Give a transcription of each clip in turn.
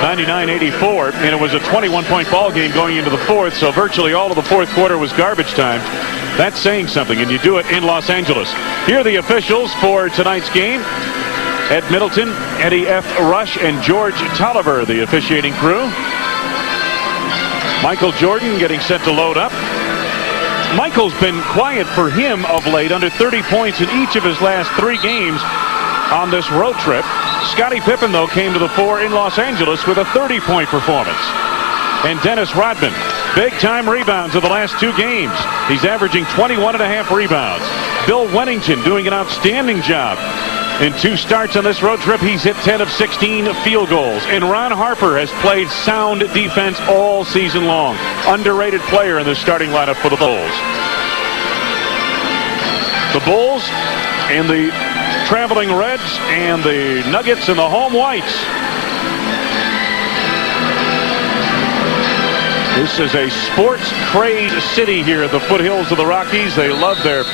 99-84, and it was a 21-point ball game going into the fourth, so virtually all of the fourth quarter was garbage time. That's saying something, and you do it in Los Angeles. Here are the officials for tonight's game. Ed Middleton, Eddie F. Rush, and George Tolliver, the officiating crew. Michael Jordan getting set to load up. Michael's been quiet for him of late, under 30 points in each of his last 3 games on this road trip. Scottie Pippen, though, came to the fore in Los Angeles with a 30-point performance. And Dennis Rodman, big-time rebounds of the last 2 games. He's averaging 21.5 rebounds. Bill Wennington doing an outstanding job. In 2 starts on this road trip, he's hit 10 of 16 field goals. And Ron Harper has played sound defense all season long. Underrated player in the starting lineup for the Bulls. The Bulls and the traveling Reds and the Nuggets and the home Whites. This is a sports crazed city here at the foothills of the Rockies. They love their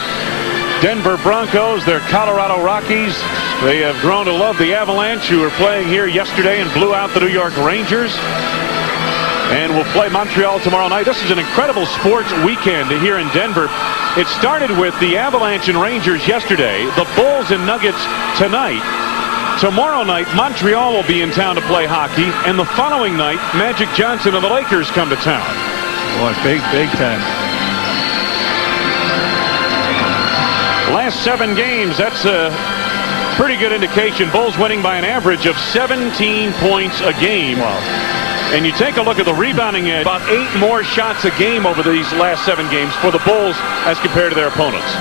Denver Broncos, their Colorado Rockies. They have grown to love the Avalanche, who were playing here yesterday and blew out the New York Rangers. And will play Montreal tomorrow night. This is an incredible sports weekend here in Denver. It started with the Avalanche and Rangers yesterday, the Bulls and Nuggets tonight. Tomorrow night, Montreal will be in town to play hockey, and the following night, Magic Johnson and the Lakers come to town. Boy, big time. Last 7 games, that's a pretty good indication. Bulls winning by an average of 17 points a game. Wow. And you take a look at the rebounding edge, about 8 more shots a game over these last 7 games for the Bulls as compared to their opponents.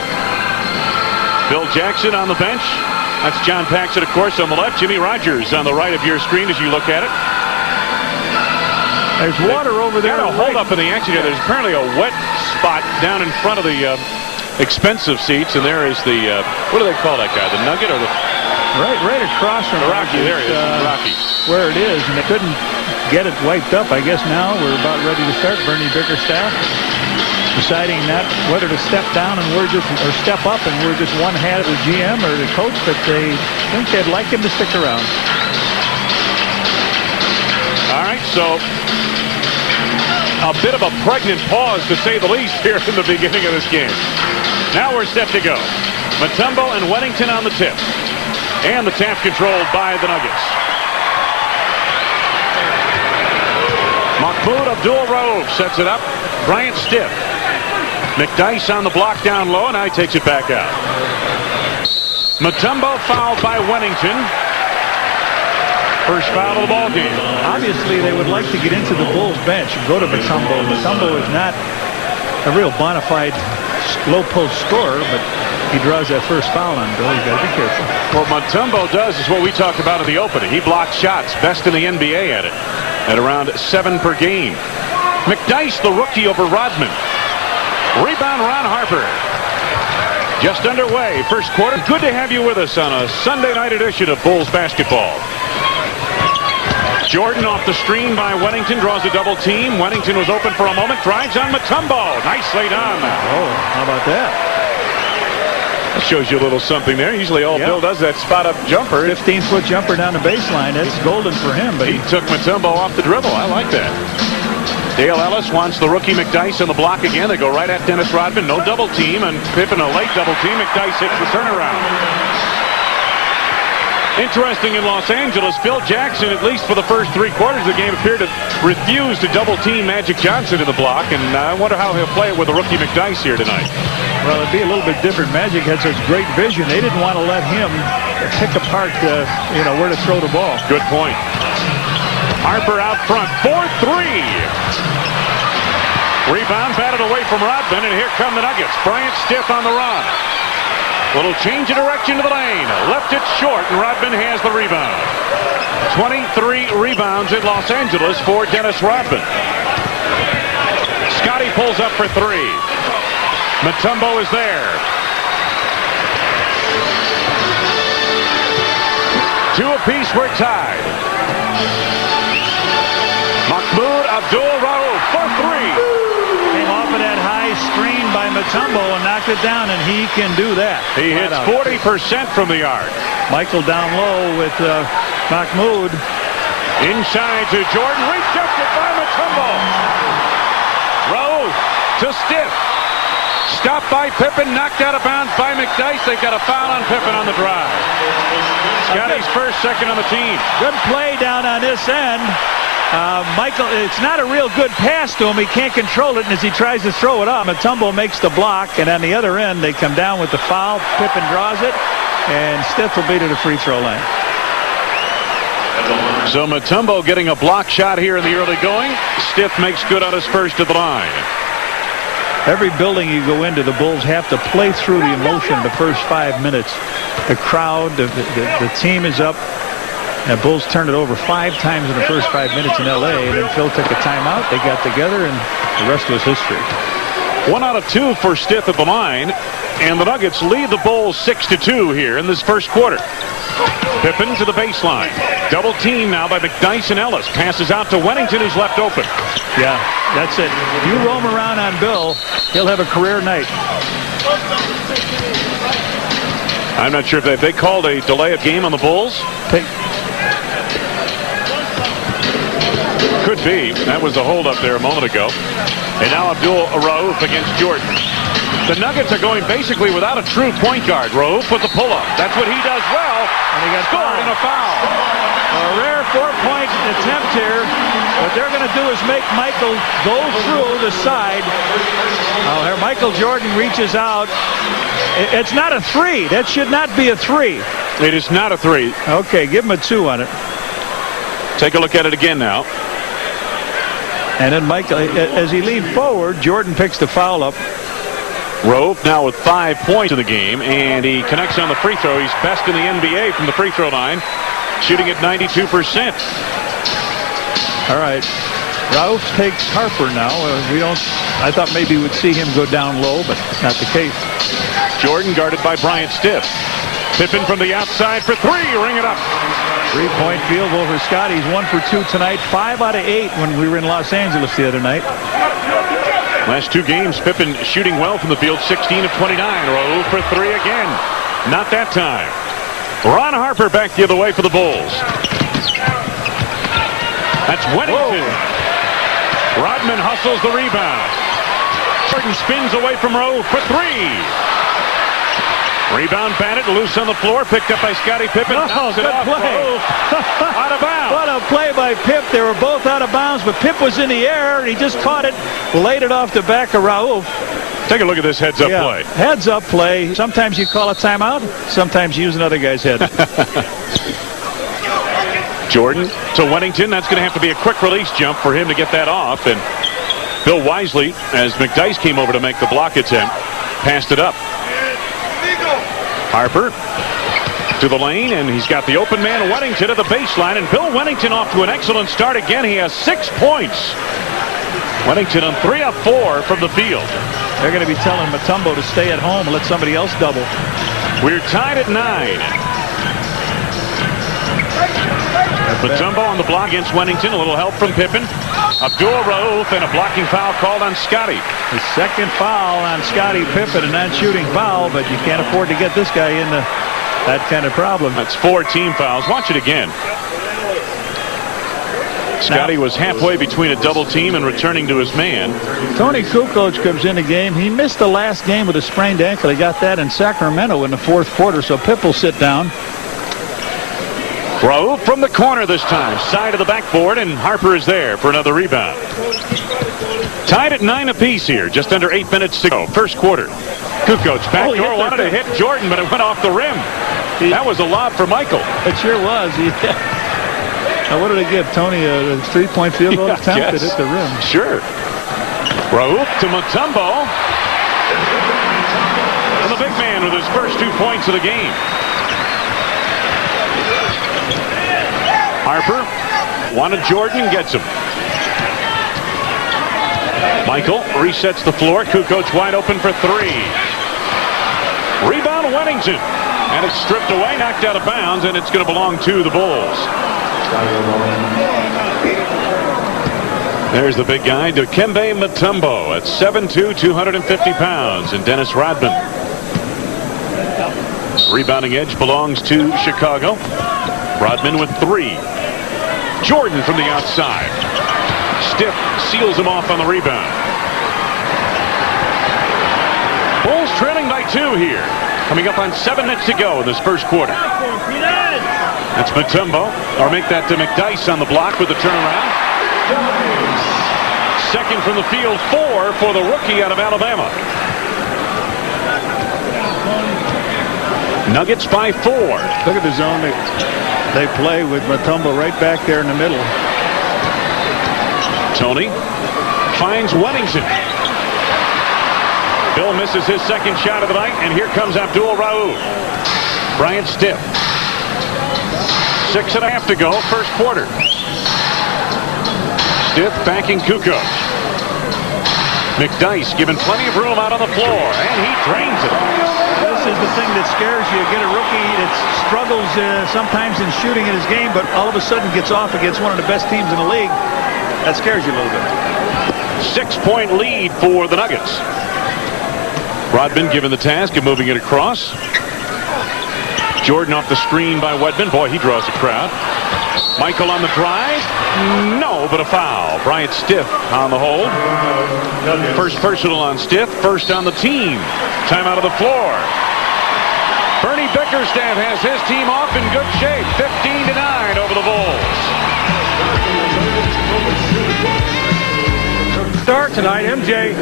Bill Jackson on the bench. That's John Paxson, of course, on the left. Jimmy Rogers on the right of your screen as you look at it. There's water over there. Got a hold up in the action here. There's apparently a wet spot down in front of the expensive seats, and there is the what do they call that guy? The Nugget or the right across from the Rocky? There it is, Rocky. Where it is, and they couldn't get it wiped up. I guess now we're about ready to start. Bernie Bickerstaff deciding not whether to step down and or step up, and we're just one hat of the GM or the coach, but they think they'd like him to stick around. All right, so a bit of a pregnant pause, to say the least, here in the beginning of this game. Now we're set to go. Mutombo and Wennington on the tip, and the tap controlled by the Nuggets. Mahmoud Abdul-Rauf sets it up. Bryant stiff. McDyess on the block down low, and now he takes it back out. Mutombo fouled by Wennington. First foul of the ball game. Obviously, they would like to get into the Bulls bench and go to Mutombo. Mutombo is not a real bona fide low post scorer, but he draws that first foul on Bill. You've got to be careful. What Mutombo does is what we talked about in the opening. He blocks shots, best in the NBA at it, at around 7 per game. McDyess, the rookie, over Rodman. Rebound, Ron Harper. Just underway, first quarter. Good to have you with us on a Sunday night edition of Bulls basketball. Jordan off the screen by Wennington, draws a double team. Wennington was open for a moment, drives on Mutombo. Nicely done. Oh, how about that? That shows you a little something there. Usually all Bill does that spot-up jumper. 15-foot jumper down the baseline. That's golden for him. But he took Mutombo off the dribble. I like that. Dale Ellis wants the rookie McDyess on the block again. They go right at Dennis Rodman. No double team, and Pippen a late double team. McDyess hits the turnaround. Interesting in Los Angeles, Phil Jackson, at least for the first 3 quarters of the game, appeared to refuse to double team Magic Johnson in the block, and I wonder how he'll play it with the rookie McDyess here tonight. Well, it'd be a little bit different. Magic had such great vision. They didn't want to let him pick apart, where to throw the ball. Good point. Harper out front, 4-3. Rebound, batted away from Rodman, and here come the Nuggets. Bryant stiff on the run. Little change of direction to the lane. Left it short, and Rodman has the rebound. 23 rebounds in Los Angeles for Dennis Rodman. Scottie pulls up for 3. Mutombo is there. 2 apiece, we're tied. Mahmoud Abdul-Rauf for 3. Came off of that high screen by Mutombo and knocked it down, and he can do that. He hits 40% from the arc. Michael down low with Mahmoud. Inside to Jordan, rejected by Mutombo. Rowe to Stiff. Stopped by Pippen, knocked out of bounds by McDyess. They've got a foul on Pippen on the drive. Scotty's first, second on the team. Good play down on this end. Michael, it's not a real good pass to him. He can't control it, and as he tries to throw it up, Mutombo makes the block, and on the other end, they come down with the foul. Pippen draws it, and Stiff will be to the free throw line. So Mutombo getting a block shot here in the early going. Stiff makes good on his first at the line. Every building you go into, the Bulls have to play through the emotion the first 5 minutes. The crowd, the team is up. The Bulls turned it over 5 times in the first 5 minutes in L.A. And then Phil took a timeout. They got together, and the rest was history. 1 out of 2 for Stiff at the line. And the Nuggets lead the Bulls 6-2 here in this first quarter. Pippen to the baseline. Double team now by McDyess and Ellis. Passes out to Wennington, who's left open. Yeah, that's it. You roam around on Bill, he'll have a career night. I'm not sure if they called a delay of game on the Bulls. Could be. That was a hold up there a moment ago. And now Abdul Rauf against Jordan. The Nuggets are going basically without a true point guard. Rauf with the pull-up. That's what he does well. And he got scored and a foul. A rare 4-point attempt here. What they're going to do is make Michael go through the side. Oh, here Michael Jordan reaches out. It's not a 3. That should not be a 3. It is not a 3. Okay, give him a 2 on it. Take a look at it again now. And then Michael, as he leaned forward, Jordan picks the foul up. Rauf now with 5 points in the game, and he connects on the free throw. He's best in the NBA from the free throw line, shooting at 92%. All right. Rauf takes Harper now. I thought maybe we'd see him go down low, but not the case. Jordan guarded by Bryant Stiff. Pippen from the outside for 3. Ring it up. 3-point field goal for Scotty. He's 1 for 2 tonight. 5 out of 8 when we were in Los Angeles the other night. Last 2 games, Pippen shooting well from the field, 16 of 29. Rauf for 3 again. Not that time. Ron Harper back the other way for the Bulls. That's Wennington. Whoa. Rodman hustles the rebound. Jordan spins away from Rauf for 3. Rebound bandit loose on the floor, picked up by Scottie Pippen. Oh, good play. Out of bounds. What a play by Pip. They were both out of bounds, but Pip was in the air, and he just caught it, laid it off the back of Rauf. Take a look at this heads-up play. Heads-up play. Sometimes you call a timeout. Sometimes you use another guy's head. Jordan to Wennington. That's going to have to be a quick release jump for him to get that off. And Bill Wisely, as McDyess came over to make the block attempt, passed it up. Harper to the lane, and he's got the open man Wennington at the baseline, and Bill Wennington off to an excellent start again. He has 6 points. Wennington on 3 of 4 from the field. They're going to be telling Mutombo to stay at home and let somebody else double. We're tied at 9. Mutombo on the block against Wennington. A little help from Pippen. Abdul Rauf, and a blocking foul called on Scotty. The second foul on Scottie Pippen, a non-shooting foul, but you can't afford to get this guy into that kind of problem. That's 4 team fouls. Watch it again. Scotty was halfway between a double team and returning to his man. Tony Kukoc comes in the game. He missed the last game with a sprained ankle. He got that in Sacramento in the 4th quarter, so Pip will sit down. Rauf from the corner this time. Side of the backboard, and Harper is there for another rebound. Tied at 9 apiece here. Just under 8 minutes to go. First quarter. Kukoc backdoor wanted to hit Jordan, but it went off the rim. That was a lob for Michael. It sure was. Now, what did it give Tony? A 3-point field goal attempt that hit the rim. Sure. Rauf to Mutombo. And the big man with his first 2 points of the game. Harper wanted Jordan, gets him. Michael resets the floor. Kukoc wide open for 3. Rebound Wennington. And it's stripped away, knocked out of bounds, and it's going to belong to the Bulls. There's the big guy, Dikembe Mutombo at 7'2", 250 pounds, and Dennis Rodman. Rebounding edge belongs to Chicago. Rodman with 3. Jordan from the outside. Stiff seals him off on the rebound. Bulls trailing by 2 here. Coming up on 7 minutes to go in this first quarter. That's Mutombo. Or make that to McDyess on the block with the turnaround. Second from the field, 4 for the rookie out of Alabama. Nuggets by 4. Look at the zone they play with Mutombo right back there in the middle. Tony finds Wellington. Bill misses his second shot of the night, and here comes Abdul Rauf. Bryant Stiff. 6.5 to go, first quarter. Stiff backing Kukoc. McDyess given plenty of room out on the floor, and he drains it. This is the thing that scares you. You get a rookie that struggles sometimes in shooting in his game, but all of a sudden gets off against one of the best teams in the league. That scares you a little bit. 6-point lead for the Nuggets. Rodman given the task of moving it across. Jordan off the screen by Wedman. Boy, he draws a crowd. Michael on the drive. No, but a foul. Bryant Stiff on the hold. First personal on Stiff. First on the team. Time out of the floor. Bernie Bickerstaff has his team off in good shape. 15-9 over the Bulls. Start tonight. MJ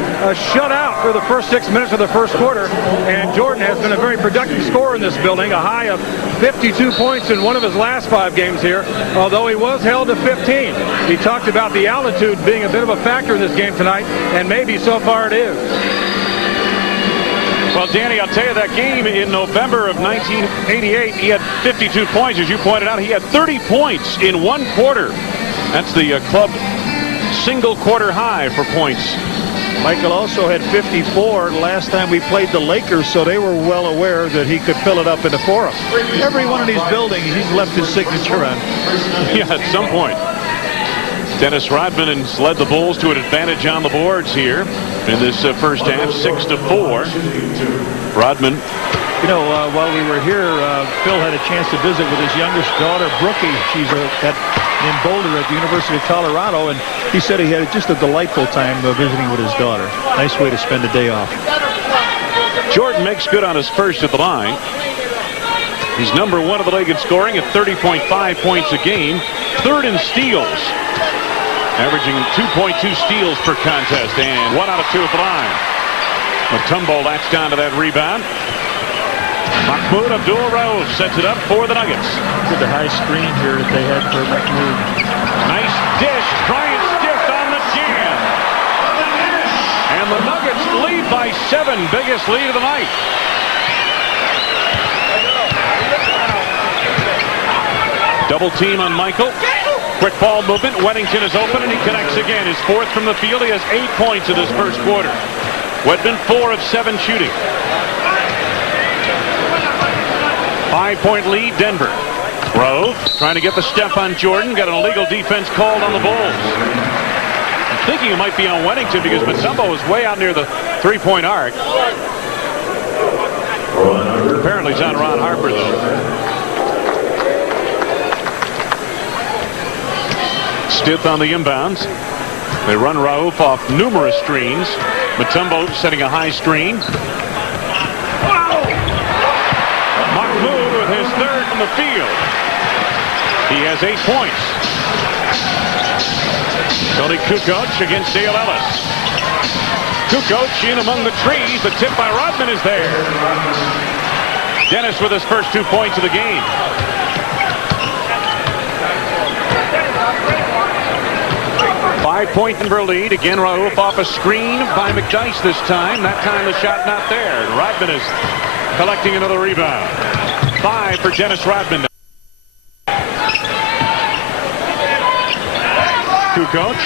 shut out for the first 6 minutes of the first quarter, and Jordan has been a very productive scorer in this building, a high of 52 points in one of his last 5 games here, although he was held to 15. He talked about the altitude being a bit of a factor in this game tonight, and maybe so far it is. Well, Danny, I'll tell you, that game in November of 1988, he had 52 points. As you pointed out, he had 30 points in 1 quarter. That's the club single quarter high for points. Michael also had 54 last time we played the Lakers, so they were well aware that he could fill it up in the forum. Every one of these buildings, he's left his signature on. Yeah, at some point. Dennis Rodman has led the Bulls to an advantage on the boards here in this first half, 6-4. Rodman. You know, while we were here, Phil had a chance to visit with his youngest daughter, Brookie. She's in Boulder at the University of Colorado, and he said he had just a delightful time visiting with his daughter. Nice way to spend a day off. Jordan makes good on his first at the line. He's #1 of the league in scoring at 30.5 points a game. 3rd in steals, averaging 2.2 steals per contest, and 1 out of 2 at the line. Mutombo latched onto that rebound. Mahmoud Abdul Rauf sets it up for the Nuggets. Look at the high screen here that they had for Mahmoud. Nice dish. Bryant Stiff on the jam. And the Nuggets lead by 7. Biggest lead of the night. Double team on Michael. Quick ball movement. Weddington is open, and he connects again. His 4th from the field. He has 8 points in this first quarter. Wedman 4 of 7 shooting. 5-point lead, Denver. Rauf trying to get the step on Jordan. Got an illegal defense called on the Bulls. I'm thinking it might be on Weddington because Mutombo was way out near the 3-point arc. Apparently it's on Ron Harper, though. Stiff on the inbounds. They run Rauf off numerous screens. Mutombo setting a high screen. Mahmoud with his 3rd from the field. He has 8 points. Tony Kukoc against Dale Ellis. Kukoc in among the trees. The tip by Rodman is there. Dennis with his first 2 points of the game. Five-point Denver lead. Again, Rauf off a screen by McDyess this time. That time the shot not there. Rodman is collecting another rebound. 5 for Dennis Rodman. Kukoc.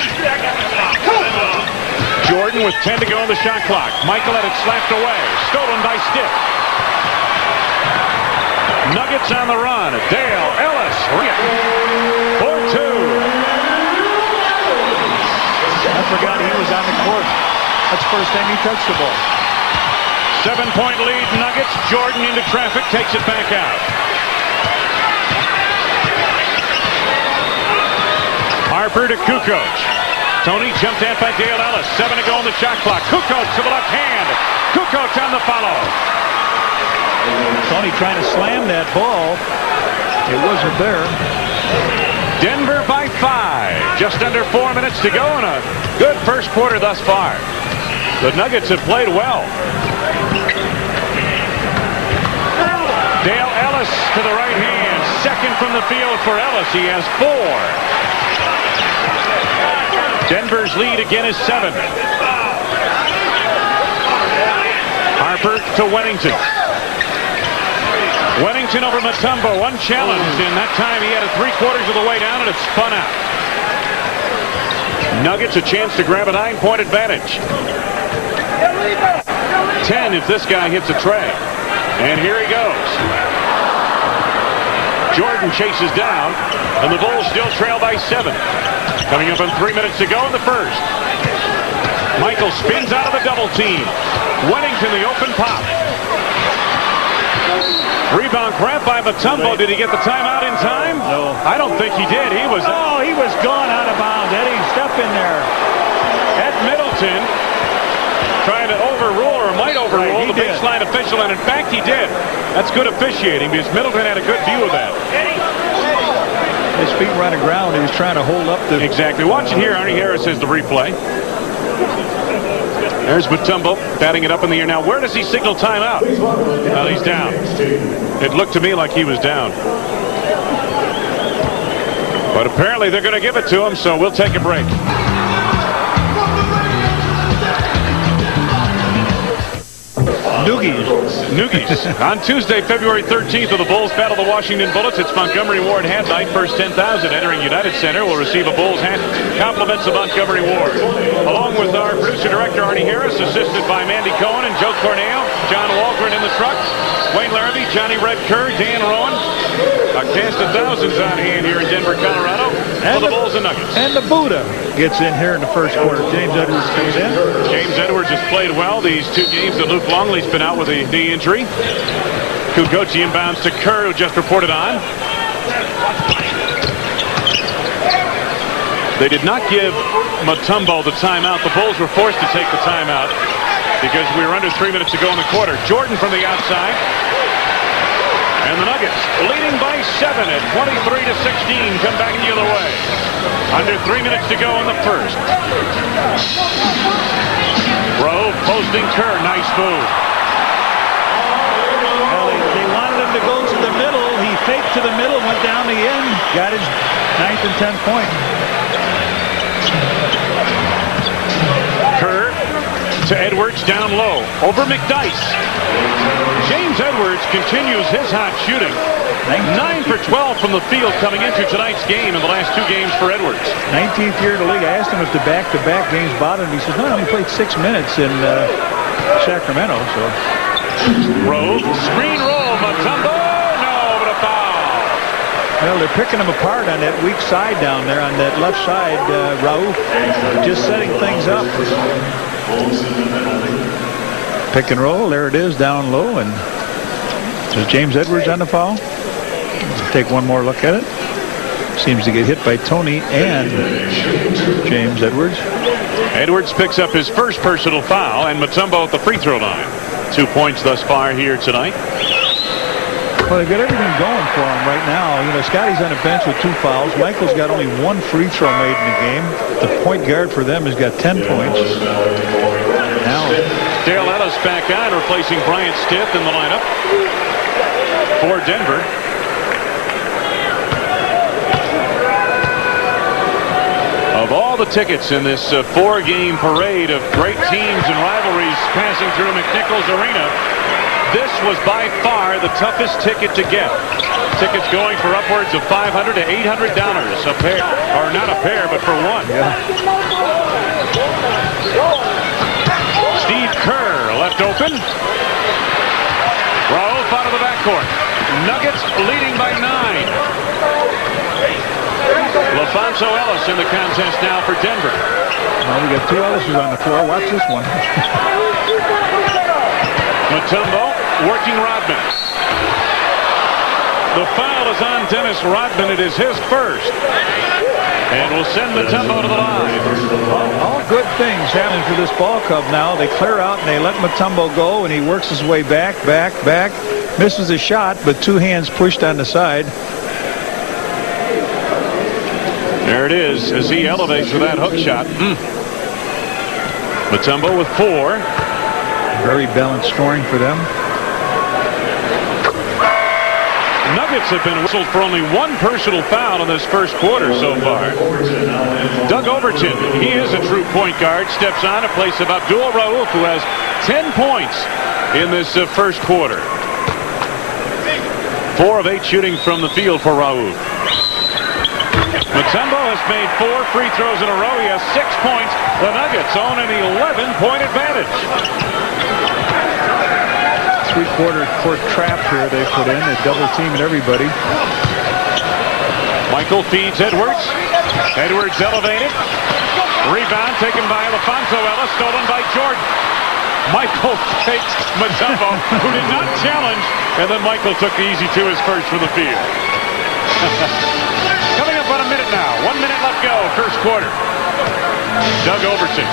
Jordan with 10 to go on the shot clock. Michael had it slapped away. Stolen by Stiff. Nuggets on the run. Dale Ellis. 4-2. I forgot he was on the court. That's the first time he touched the ball. 7-point lead, Nuggets. Jordan into traffic, takes it back out. Harper to Kukoc. Tony jumped at by Dale Ellis. 7 to go on the shot clock. Kukoc to the left hand. Kukoc on the follow. Tony trying to slam that ball. It wasn't there. Denver by 5. Just under 4 minutes to go in a good first quarter thus far. The Nuggets have played well. Dale Ellis to the right hand. Second from the field for Ellis. He has 4. Denver's lead again is 7. Harper to Wennington. Wennington over Mutombo, unchallenged, and that time he had it 3/4 of the way down and it spun out. Nuggets a chance to grab a 9-point advantage. 10 if this guy hits a tray. And here he goes. Jordan chases down, and the Bulls still trail by 7. Coming up on 3 minutes to go in the first. Michael spins out of the double team. Wennington the open pop. Rebound grab by Mutombo. Did he get the timeout in time? No. I don't think he did. He was gone out of bounds. Eddie, step in there. Ed Middleton trying to overrule or might overrule the baseline official, and in fact he did. That's good officiating because Middleton had a good view of that. His feet were on the ground. He was trying to hold up the... Exactly. Watch it here. Arnie Harris has the replay. There's Mutombo batting it up in the air. Now, where does he signal timeout? Well, he's down. It looked to me like he was down. But apparently they're going to give it to him, so we'll take a break. Noogies. On Tuesday, February 13th, of the Bulls battle the Washington Bullets. It's Montgomery Ward hat night. First 10,000 entering United Center will receive a Bulls hat. Compliments of Montgomery Ward. Along with our producer-director, Arnie Harris, assisted by Mandy Cohen and Joe Cornell, John Walgren in the truck, Wayne Larrabee, Johnny Red Kerr, Dan Rowan. A cast of thousands on hand here in Denver, Colorado for the Bulls and Nuggets. And the Buddha gets in here in the first quarter. James Edwards comes in. James Edwards has played well these 2 games that Luke Longley's been out with a knee injury. Kukoc inbounds to Kerr, who just reported on. They did not give Mutombo the timeout. The Bulls were forced to take the timeout because we were under 3 minutes to go in the quarter. Jordan from the outside. And the Nuggets leading by 7 at 23-16. Come back the other way. Under 3 minutes to go in the first. Rowe posting Kerr. Nice move. Well, they wanted him to go to the middle. He faked to the middle, went down the end, got his 9th and 10th point. Kerr to Edwards down low. Over McDyess. James Edwards continues his hot shooting. 9 for 12 from the field coming into tonight's game in the last 2 games for Edwards. 19th year in the league. I asked him if the back-to-back games bothered him. He says, no, he played 6 minutes in Sacramento. So Rowe, screen roll, Mutombo, no, but a foul. Well, they're picking him apart on that weak side down there, on that left side, Raouf, just setting things up. Pick and roll, there it is, down low, and is James Edwards on the foul? Take one more look at it. Seems to get hit by Tony and James Edwards. Edwards picks up his first personal foul, and Mutombo at the free throw line. 2 points thus far here tonight. Well, they've got everything going for him right now. You know, Scotty's on the bench with 2 fouls. Michael's got only 1 free throw made in the game. The point guard for them has got 10 points. Now Dale Ellis back on, replacing Bryant Stith in the lineup for Denver. Of all the tickets in this 4-game parade of great teams and rivalries passing through McNichols Arena, this was by far the toughest ticket to get. Tickets going for upwards of $500 to $800 a pair, or not a pair, but for one. yeah. Steve Kerr left open. Raouf out of the backcourt. Nuggets leading by 9. LaFonso Ellis in the contest now for Denver. Well, we got 2 Ellises on the floor. Watch this one. Mutombo working Rodman. The foul is on Dennis Rodman. It is his first. and will send Mutombo to the line. All good things happening for this ball club now. They clear out and they let Mutombo go, and he works his way back. Misses a shot, but two hands pushed on the side. There it is as he elevates for that hook shot. Mutombo with 4. Very balanced scoring for them. Nuggets have been whistled for only one personal foul in this first quarter so far. Doug Overton, he is a true point guard, steps on in place of Abdul Rauf, who has 10 points in this first quarter. 4 of 8 shooting from the field for Rauf. Mutombo has made 4 free throws in a row. He has 6 points. The Nuggets own an 11-point advantage. Three-quarter court trap here they put in. They're double teaming everybody. Michael feeds Edwards. Edwards elevated. Rebound taken by Alfonso Ellis, stolen by Jordan. Michael takes Mutombo, who did not challenge, and then Michael took the easy 2 as first from the field. Coming up on a minute now. 1 minute left go, first quarter. Doug Overton.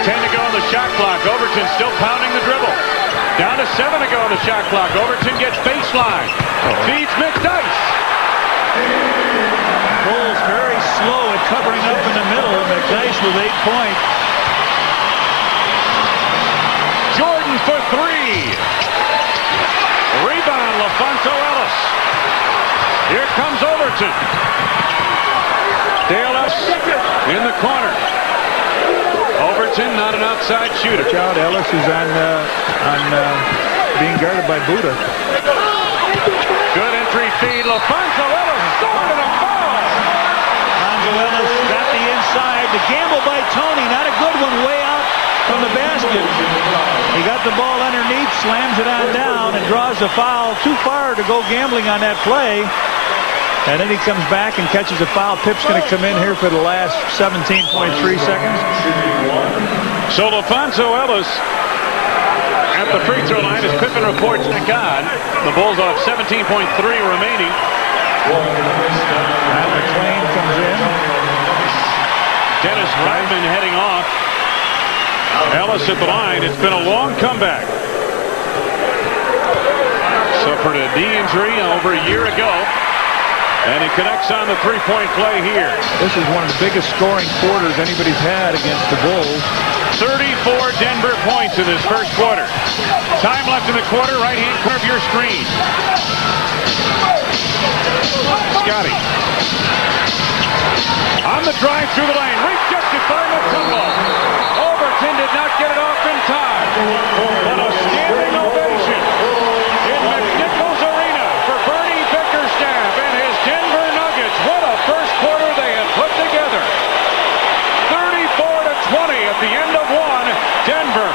10 to go on the shot clock. Overton still pounding the dribble. Down to 7 to go on the shot clock. Overton gets baseline. Feeds McDyess. Bulls very slow at covering up in the middle. McDyess with 8 points. Jordan for 3. Rebound, Alfonso Ellis. Here comes Overton. Dale Ellis in the corner. Overton, not an outside shooter. Watch out, Ellis is on being guarded by Buddha. Good entry feed. Alfonso Ellis scored a ball. Alfonso Ellis got the inside. The gamble by Tony, not a good one, way out from the basket. He got the ball underneath, slams it on down, and draws the foul. Too far to go gambling on that play. And then he comes back and catches a foul. Pip's going to come in here for the last 17.3 seconds. So Alfonso Ellis at the free throw line as Pippen reports back on. The Bulls will have 17.3 remaining. And McClain comes in. Dennis Rodman heading off. Ellis at the line. It's been a long comeback. Suffered a knee injury over a year ago. And he connects on the three-point play here. This is one of the biggest scoring quarters anybody's had against the Bulls. 34 Denver points in this first quarter. Time left in the quarter, right-hand corner of your screen. Scotty. On the drive through the lane. Rejected by Mutombo. Overton did not get it off in time. But a standing ovation in McNichols Arena for Bernie Bickerstaff and his Denver Nuggets. What a first quarter they had put together. 34-20 at the end of one. Denver.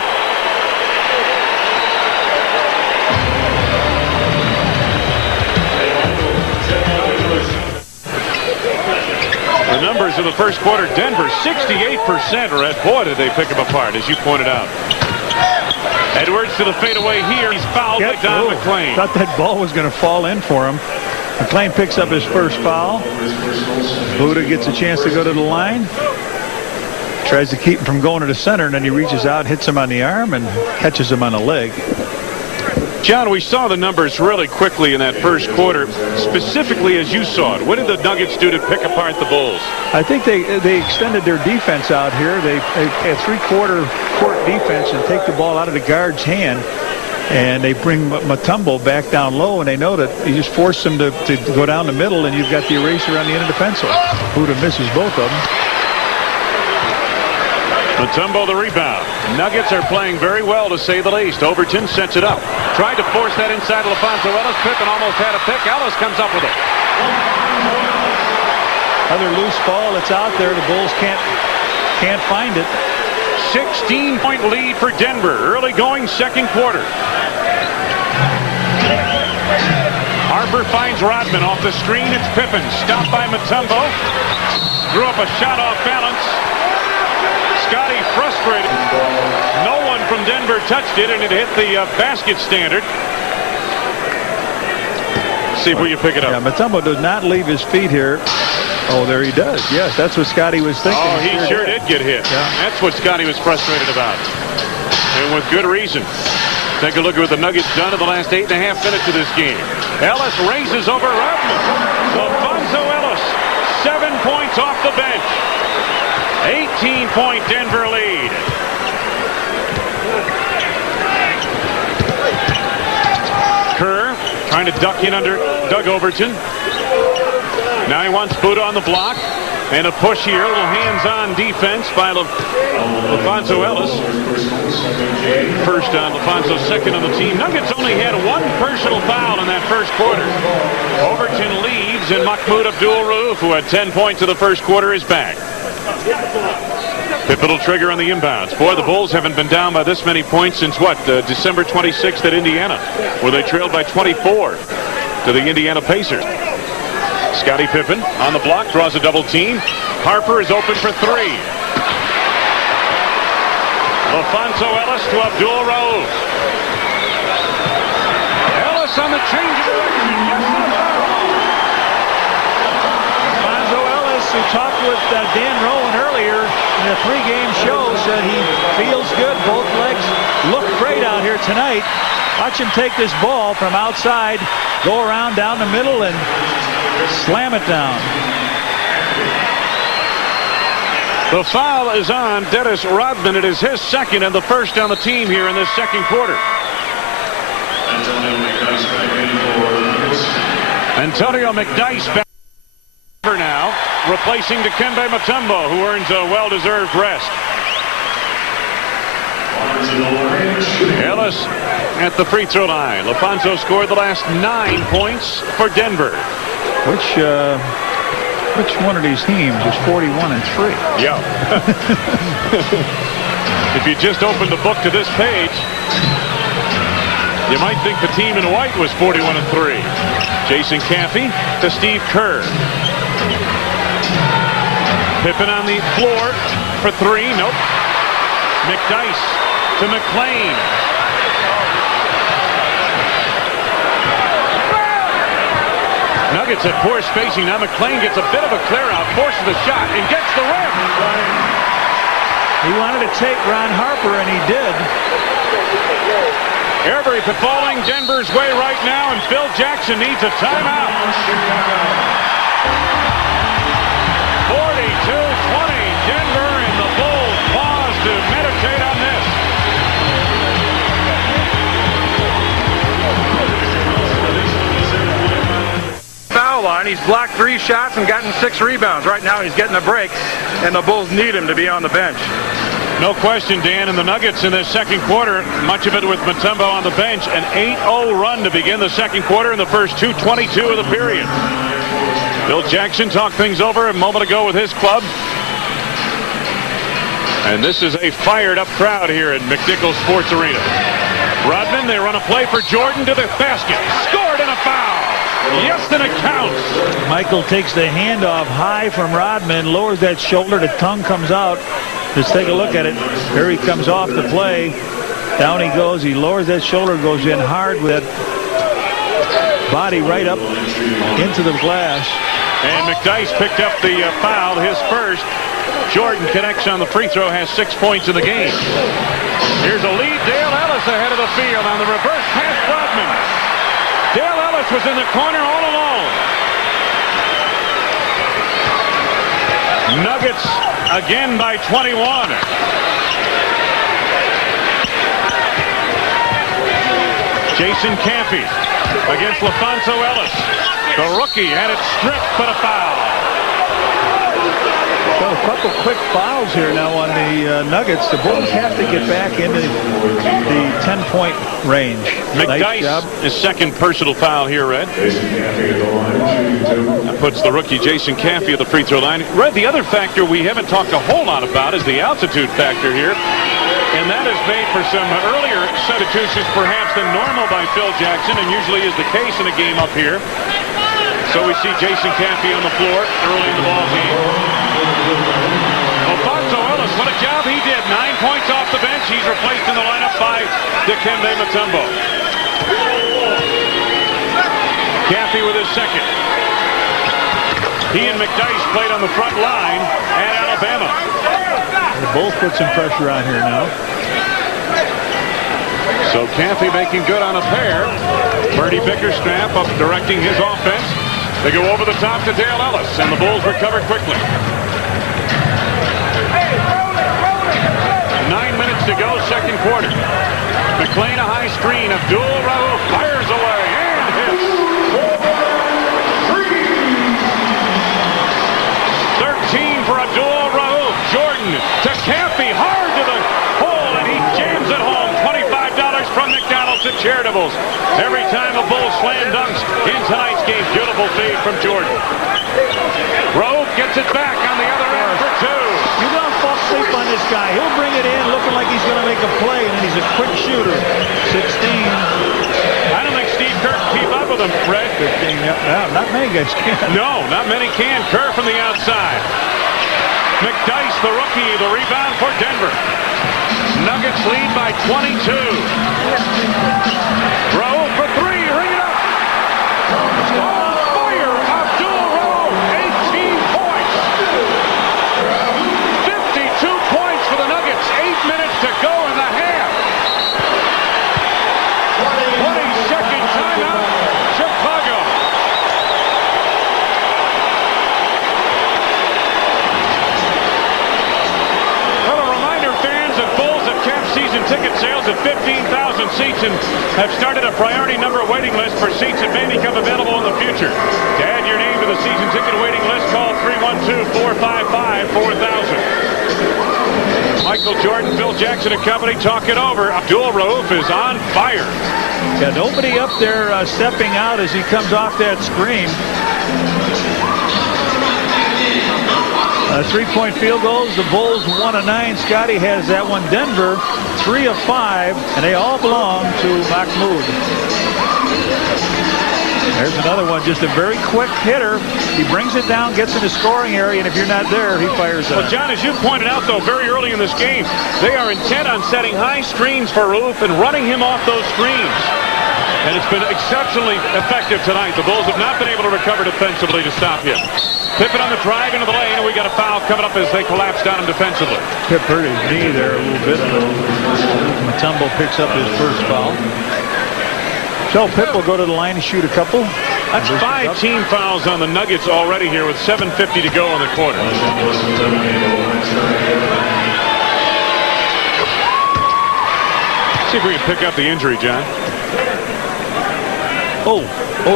The numbers of the first quarter, Denver 68% red. Boy, did they pick them apart, as you pointed out. Edwards to the fadeaway here. He's fouled by Don McClain. Thought that ball was going to fall in for him. McClain picks up his first foul. Buddha gets a chance to go to the line. Tries to keep him from going to the center, and then he reaches out, hits him on the arm, and catches him on the leg. John, we saw the numbers really quickly in that first quarter, specifically as you saw it. What did the Nuggets do to pick apart the Bulls? I think they extended their defense out here. They a three-quarter court defense and take the ball out of the guard's hand. And they bring Mutombo back down low, and they know that you just force him to go down the middle, and you've got the eraser on the end of the pencil. Buddha misses both of them. Mutombo the rebound. Nuggets are playing very well, to say the least. Overton sets it up. Tried to force that inside Alfonso Ellis. Pippen almost had a pick. Ellis comes up with it. Another loose ball that's out there. The Bulls can't find it. 16-point lead for Denver. Early going second quarter. Harper finds Rodman off the screen. It's Pippen. Stopped by Mutombo. Threw up a shot off balance. Scotty frustrated. No one from Denver touched it, and it hit the basket standard. see if we can pick it Yeah, up. Mutombo does not leave his feet here. Oh, there he does. Yes, that's what Scotty was thinking. Oh, he sure did get hit. Yeah. That's what Scotty was frustrated about. And with good reason. Take a look at what the Nuggets done in the last 8.5 minutes of this game. Ellis races over Rodman. Alfonso Ellis, 7 points off the bench. 18-point Denver lead. Kerr trying to duck in under Doug Overton. Now he wants Buddha on the block. And a push here, a little hands-on defense by LaFonso Ellis. First on LaFonso, second on the team. Nuggets only had one personal foul in that first quarter. Overton leaves, and Mahmoud Abdul-Rauf, who had 10 points in the first quarter, is back. Pivotal trigger on the inbounds. Boy, the Bulls haven't been down by this many points since what? December 26th at Indiana, where they trailed by 24 to the Indiana Pacers. Scottie Pippen on the block, draws a double team. Harper is open for three. Alfonso Ellis to Abdul-Rauf. Ellis on the change of direction. Alfonso Ellis, who talked with Dan Rowan earlier in the pregame show, said he feels good. Both legs look great out here tonight. Watch him take this ball from outside, go around down the middle, and slam it down. The foul is on Dennis Rodman. It is his second and the first on the team here in this second quarter. Antonio McDyess back now, replacing Dikembe Mutombo, who earns a well-deserved rest. Ellis at the free throw line. LaFonso scored the last 9 points for Denver. Which one of these teams is 41-3? Yeah. If you just opened the book to this page, you might think the team in white was 41-3. Jason Caffey to Steve Kerr. Pippen on the floor for three. Nope. McDyess to McClain. Nuggets at poor spacing. Now McClain gets a bit of a clear out, forces the shot, and gets the rim. He wanted to take Ron Harper, and he did. Every falling Denver's way right now, and Phil Jackson needs a timeout. 42-20, Denver, and the Bulls pause to meditate on this. Foul line. He's blocked 3 shots and gotten 6 rebounds. Right now he's getting a break, and the Bulls need him to be on the bench. No question, Dan, and the Nuggets in this second quarter, much of it with Mutombo on the bench, an 8-0 run to begin the second quarter in the first 2:22 of the period. Phil Jackson talked things over a moment ago with his club. And this is a fired-up crowd here at McNichols Sports Arena. Rodman, they run a play for Jordan to the basket. Scored and a foul. Yes, and it counts. Michael takes the handoff high from Rodman, lowers that shoulder, the tongue comes out. Let's take a look at it. Here he comes off the play. Down he goes. He lowers that shoulder, goes in hard with that body right up into the glass. And McDyess picked up the foul, his first. Jordan connects on the free throw, has 6 points in the game. Here's a lead. Dale Ellis ahead of the field on the reverse pass. Rodman. Dale Ellis was in the corner all alone. Nuggets again by 21. Jason Caffey against LaFonso Ellis. The rookie had it stripped, but a foul. So a couple quick fouls here now on the Nuggets. The Bulls have to get back into the 10-point range. McDyess, nice job. His second personal foul here, Red. That puts the rookie Jason Caffey at the free throw line. Red, the other factor we haven't talked a whole lot about is the altitude factor here. And that is made for some earlier substitutions perhaps than normal by Phil Jackson, and usually is the case in a game up here. So we see Jason Caffey on the floor early in the ball game. Alfonso Ellis, what a job he did. 9 points off the bench. He's replaced in the lineup by Dikembe Mutombo. Caffey with his second. He and McDyess played on the front line at Alabama. They both put some pressure on here now. So Caffey making good on a pair. Bernie Bickerstaff up directing his offense. They go over the top to Dale Ellis, and the Bulls recover quickly. 9 minutes to go, second quarter. McClain, a high screen. Abdul Rauf fires away and hits. 13 for Abdul Rauf. Jordan to Caffey, hard to the hole, and he jams it home. $25 from McDonald's at Charitables. Every time a Bull slam dunks in tonight's game. Beautiful feed from Jordan. Rauf gets it back on the other end for two. You don't fall asleep on this guy. He'll bring it in looking like he's going to make a play, and then he's a quick shooter. 16. I don't think Steve Kerr can keep up with him, Fred. 15. Yeah, not many guys can. No, not many can. Kerr from the outside. McDyess, the rookie, the rebound for Denver. Nuggets lead by 22. Rauf for three. Ring it up. On fire. Abdul Rauf. 18 points. 52 points for the Nuggets. 8 minutes to go in the half. 20-second timeout. Chicago. Well, a reminder, fans, that Bulls have capped season ticket sales at 15,000 seats and have started a priority number waiting list for seats that may become available in the future. To add your name to the season ticket waiting list, call 312-455-4000. Michael Jordan, Phil Jackson and company talk it over. Abdul Rauf is on fire. Yeah, nobody up there stepping out as he comes off that screen. Three-point field goals. The Bulls 1 of 9. Scotty has that one. Denver 3 of 5, and they all belong to Mahmoud. There's another one, just a very quick hitter. He brings it down, gets in the scoring area, and if you're not there, he fires out. Well, John, as you pointed out, though, very early in this game, they are intent on setting high screens for Rauf and running him off those screens. And it's been exceptionally effective tonight. The Bulls have not been able to recover defensively to stop him. Pippen on the drive into the lane, and we got a foul coming up as they collapse down him defensively. Pip hurt his knee there a little bit. Mutombo picks up his first foul. So Pip will go to the line and shoot a couple. That's 5 team fouls on the Nuggets already here with 7:50 to go in the quarter. See if we can pick up the injury, John. Oh,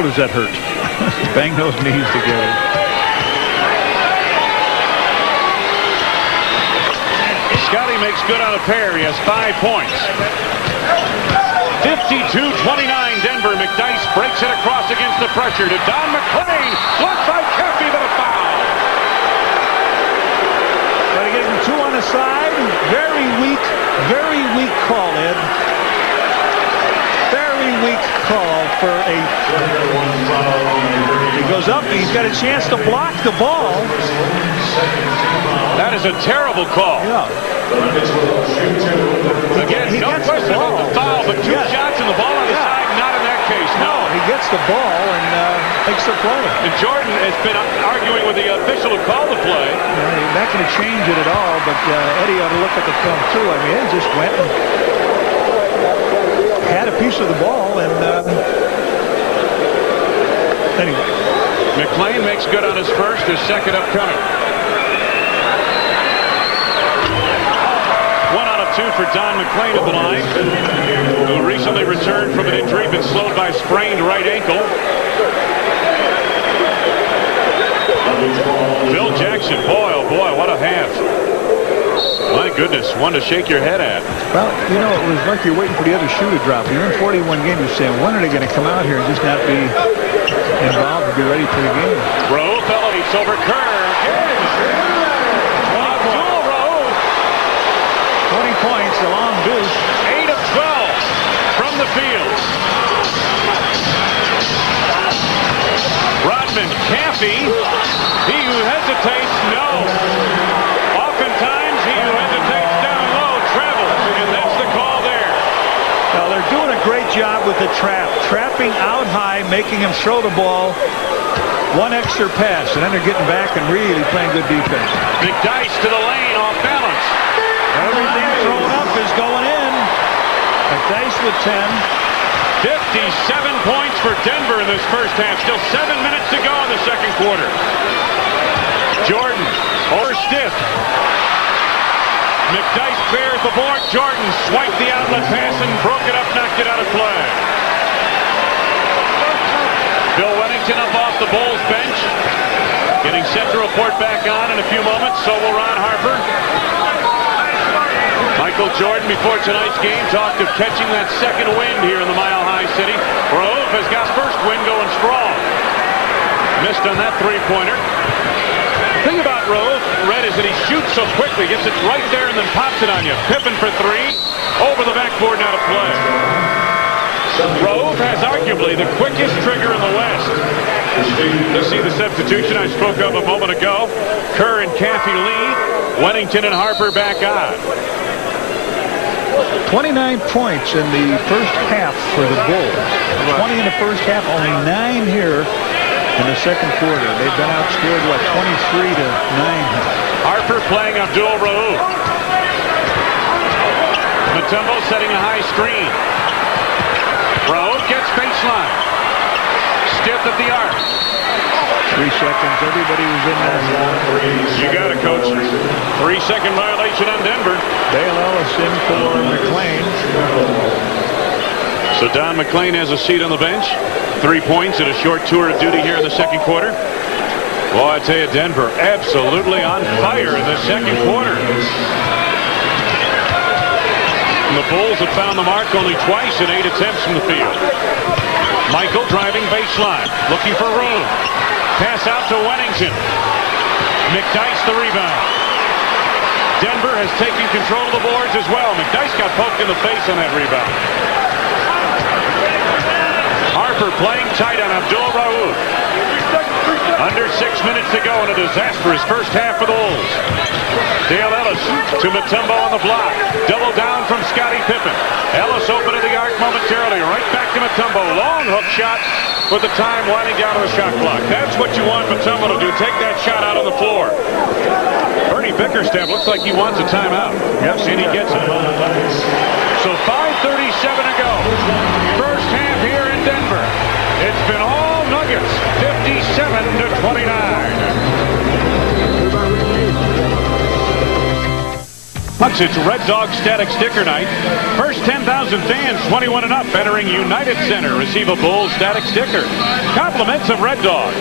does that hurt? Bang those knees together. Scotty makes good on a pair. He has 5 points. 52-29 Denver. McDyess breaks it across against the pressure to Don McClain. Blocked by Caffey, but a foul. Got to get him 2 on the side. Very weak call, Ed. Very weak call for a... He goes up, he's got a chance to block the ball. That is a terrible call. Yeah. Again, no question about the foul, but 2 shots and the ball on the side, not in that case, no. He gets the ball and takes the play. And Jordan has been arguing with the official who called the play. Not going to change it at all, but Eddie ought to look at the film too. I mean, it just went and had a piece of the ball, and anyway. McClain makes good on his first, his second upcoming. 1 out of 2 for Don McClain at the line, who recently returned from an injury, been slowed by sprained right ankle. Phil Jackson, boy, oh boy, what a half. My goodness, one to shake your head at. Well, you know, it was like you're waiting for the other shoe to drop. You're in 41 games, you're saying, when are they going to come out here and just not be involved and be ready for the game? Rauf elevates over Kerr. Abdul Rauf. 20 points, a long deuce. 8 of 12 from the field. Rodman, Caffey, he who hesitates, no. Oftentimes, he who hesitates down low travels, and that's the call there. Well, they're doing a great job with the trap. Trapping out high, making him throw the ball one extra pass, and then they're getting back and really playing good defense. McDyess to the lane, off balance. Everything thrown up is going in. McDyess with 10. 57 points for Denver in this first half. Still 7 minutes to go in the second quarter. Jordan over stiff. McDyess bears the board. Jordan swiped the outlet pass and broke it up, knocked it out of play. Bill Wennington up off the Bulls bench. Getting set to report back on in a few moments. So will Ron Harper. Michael Jordan before tonight's game talked of catching that second wind here in the Mile High City. Rove has got first wind going strong. Missed on that three-pointer. The thing about Rove, Red, is that he shoots so quickly, gets it right there and then pops it on you. Pippen for three. Over the backboard now to play. Rove has arguably the quickest trigger in the West. You see the substitution I spoke of a moment ago. Kerr and Caffey Lee. Wennington and Harper back on. 29 points in the first half for the Bulls. 20 in the first half, only 9 here in the second quarter. They've been outscored, what, 23 to 9. Harper playing Abdul Rauf. Mutombo setting a high screen. Rauf gets baseline. Stiff at the arc. 3 seconds. Everybody was in there. You got it, Coach. 3-second violation on Denver. Dale Ellis in for McLean. So Don McLean has a seat on the bench. 3 points and a short tour of duty here in the second quarter. Well, I tell you, Denver absolutely on fire in the second quarter. And the Bulls have found the mark only twice in 8 attempts from the field. Michael driving baseline, looking for room. Pass out to Wennington. McDyess the rebound. Denver has taken control of the boards as well. McDyess got poked in the face on that rebound. Harper playing tight on Abdul Rauf. Under 6 minutes to go in a disastrous first half for the Wolves. Dale Ellis to Mutombo on the block. Double down from Scottie Pippen. Ellis open to the arc momentarily. Right back to Mutombo. Long hook shot with the time winding down to the shot clock. That's what you want Mutombo to do. Take that shot out on the floor. Bernie Bickerstaff looks like he wants a timeout. Yes, and he gets it. So 5:37 to go. First half here in Denver. It's been all Nuggets. 57 to 29. Bucks, it's Red Dog Static Sticker Night. First 10,000 fans 21 and up entering United Center receive a Bulls Static Sticker. Compliments of Red Dog.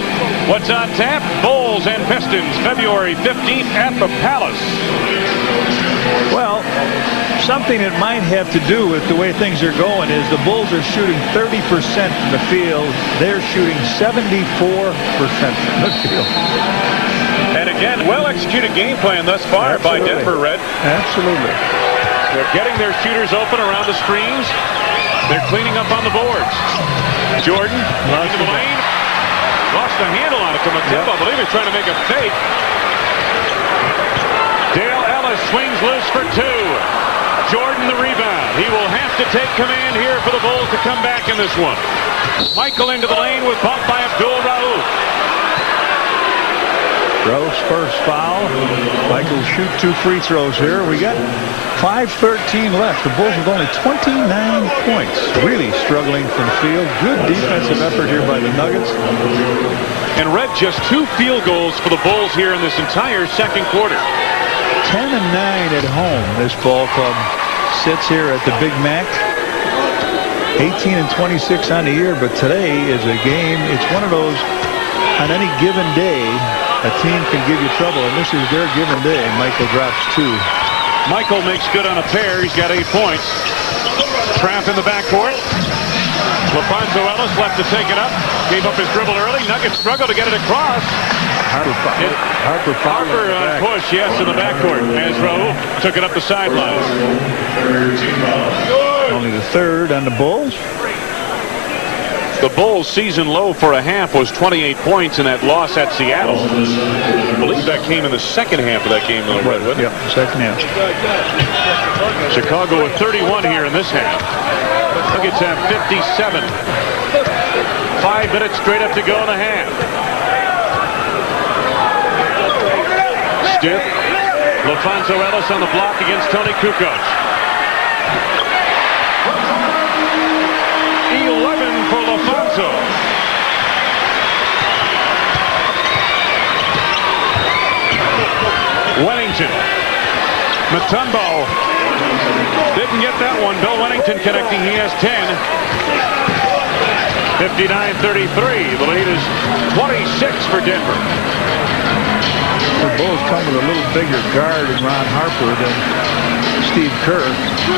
What's on tap? Bulls and Pistons, February 15th at the Palace. Well, something that might have to do with the way things are going is the Bulls are shooting 30% from the field. They're shooting 74% from the field. And again, well-executed game plan thus far by Denver, Red. Absolutely. They're getting their shooters open around the screens. They're cleaning up on the boards. Jordan into the lane. Lost the handle on it to Mutombo. I believe he's trying to make a fake. Dale Ellis swings loose for 2. Jordan the rebound. He will have to take command here for the Bulls to come back in this one. Michael into the lane with bump by Abdul Rauf. Rauf's first foul. Michael shoot 2 free throws here. We got 5:13 left. The Bulls with only 29 points. Really struggling from the field. Good defensive effort here by the Nuggets. And Red, just 2 field goals for the Bulls here in this entire second quarter. 10 and 9 at home. This ball club sits here at the Big Mac. 18 and 26 on the year, but today is a game. It's one of those, on any given day, a team can give you trouble, and this is their given day. Michael drops 2. Michael makes good on a pair. He's got 8 points. Trap in the backcourt. LaFonso Ellis left to take it up. Gave up his dribble early. Nuggets struggle to get it across. Harper push, yes, in the backcourt. As Rauf took it up the sideline. Only the 3rd on the Bulls. The Bulls' season low for a half was 28 points in that loss at Seattle. I believe that came in the second half of that game, though, Red, wasn't it? Yep, second half. Chicago with 31 here in this half. Nuggets have 57. 5 minutes straight up to go in the half. Stiff. LaFonso Ellis on the block against Tony Kukoc. 11 for LaFonso. Wennington. Mutombo didn't get that one. Bill Wennington connecting. He has 10. 59-33. The lead is 26 for Denver. The Bulls come with a little bigger guard in Ron Harper than Steve Kerr.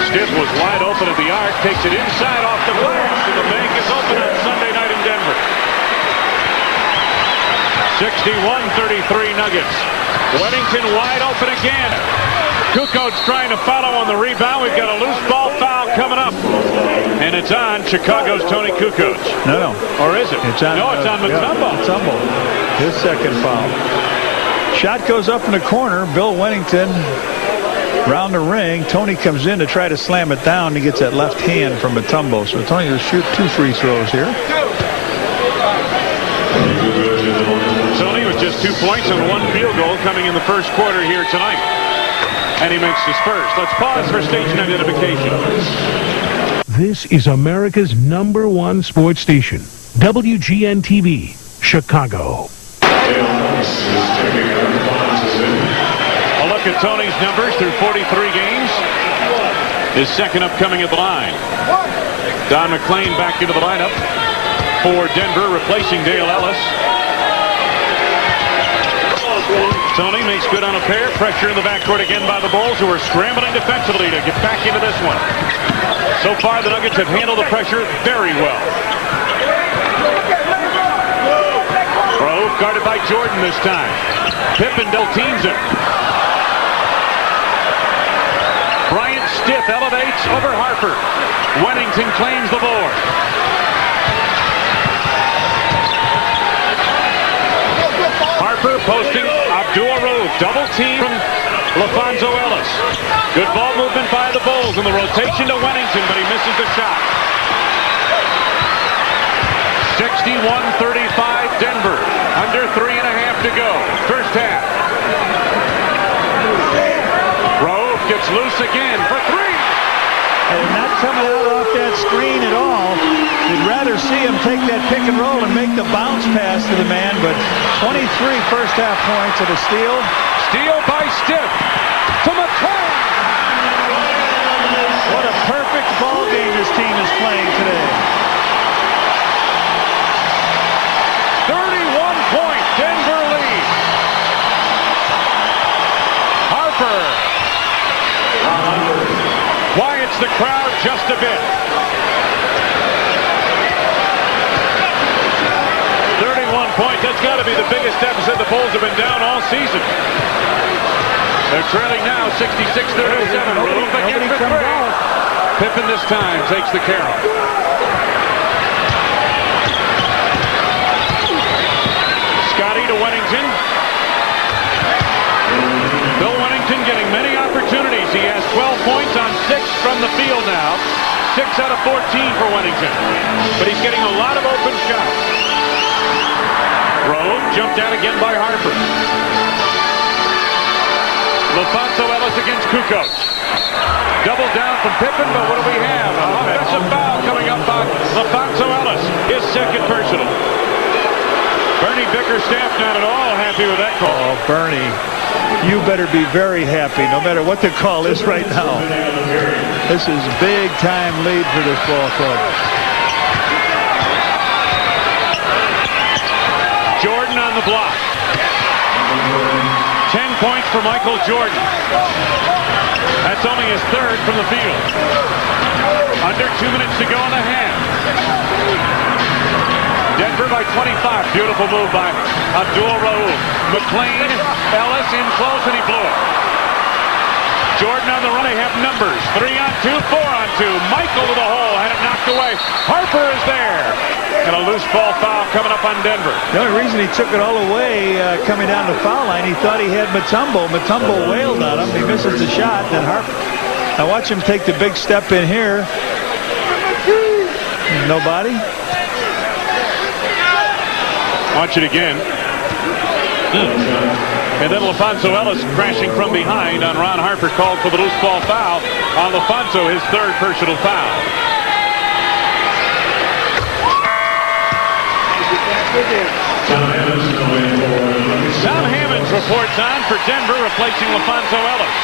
Stiff was wide open at the arc. Takes it inside off the glass. And the bank is open on Sunday night in Denver. 61-33 Nuggets. Wennington wide open again. Kukoc trying to follow on the rebound. We've got a loose ball foul coming up. And it's on Chicago's Tony Kukoc. No. Or is it? It's on, no, it's on Mutombo. Mutombo. His second foul. Shot goes up in the corner. Bill Wennington round the ring. Tony comes in to try to slam it down. He gets that left hand from Mutombo. So Tony will shoot 2 free throws here. Tony with just 2 points and 1 field goal coming in the first quarter here tonight. And he makes his first. Let's pause for station identification. This is America's #1 sports station, WGN-TV, Chicago. A look at Tony's numbers through 43 games. His second upcoming at the line. Don McClain back into the lineup for Denver, replacing Dale Ellis. Tony makes good on a pair. Pressure in the backcourt again by the Bulls, who are scrambling defensively to get back into this one. So far, the Nuggets have handled the pressure very well. Grove guarded by Jordan this time. Pippen double teams him. Bryant Stiff elevates over Harper. Wennington claims the board. Harper posting Abdul-Rauf. Double team from LaFonso Ellis. Good ball movement by the Bulls in the rotation to Wennington, but he misses the shot. 61-35 Denver. Under 3.5 to go. First half. Grove gets loose again for 3. And not coming out off that screen at all. You'd rather see him take that pick and roll and make the bounce pass to the man, but 23 first half points of a steal. Steal by Stiff to McClain. What a perfect ball game this team is playing today. 31-point Denver lead. Harper quiets the crowd just a bit. 31 points. That's got to be the biggest deficit the Bulls have been down all season. They're trailing now 66-37. Roof again for 3. Pippen this time takes the carry. Scotty to Wennington. Bill Wennington getting many opportunities. He has 12 points on 6 from the field now. 6 out of 14 for Wennington. But he's getting a lot of open shots. Grove jumped out again by Harper. LaFonso Ellis against Kukoc. Double down from Pippen, but what do we have? An offensive foul coming up on LaFonso Ellis. His second personal. Bernie Bickerstaff not at all happy with that call. Oh, Bernie, you better be very happy no matter what the call is right now. This is a big time lead for this ball club. Jordan on the block. 10 points for Michael Jordan. That's only his third from the field. Under 2 minutes to go in the half. Denver by 25. Beautiful move by Abdul-Rauf. McClain, Ellis in close, and he blew it. Jordan on the run. They have numbers. 3-on-2, 4-on-2. Michael to the hole. Had it knocked away. Harper is there. And a loose ball foul coming up on Denver. The only reason he took it all away coming down the foul line, he thought he had Mutombo. Mutombo wailed on him. He misses the shot. Then Harper. Now watch him take the big step in here. Nobody. Watch it again. And then LaFonso Ellis crashing from behind on Ron Harper, called for the loose ball foul on LaFonso, his third personal foul. Tom Hammonds reports on for Denver, replacing LaFonso Ellis.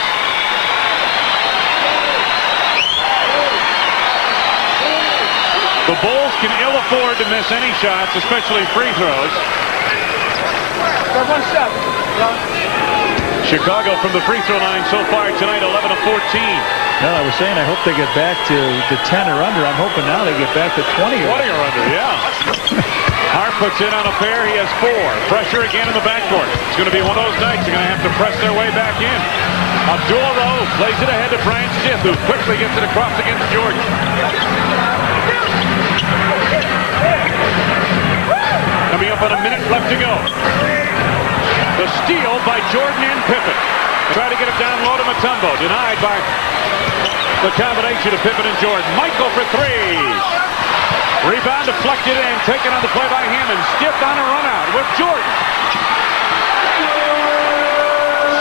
The Bulls can ill afford to miss any shots, especially free throws. Chicago from the free throw line so far tonight, 11 of 14. Well, I was saying I hope they get back to 10 or under. I'm hoping now they get back to 20 or under. Yeah. Hart puts in on a pair. He has 4. Pressure again in the backcourt. It's going to be one of those nights they're going to have to press their way back in. Abdul-Rauf plays it ahead to Brian Stith, who quickly gets it across against Jordan. Coming up on a minute left to go. The steal by Jordan and Pippen. Try to get it down low to Mutombo. Denied by the combination of Pippen and Jordan. Michael for 3. Rebound deflected and taken on the play by Hammond. Stith on a run out with Jordan.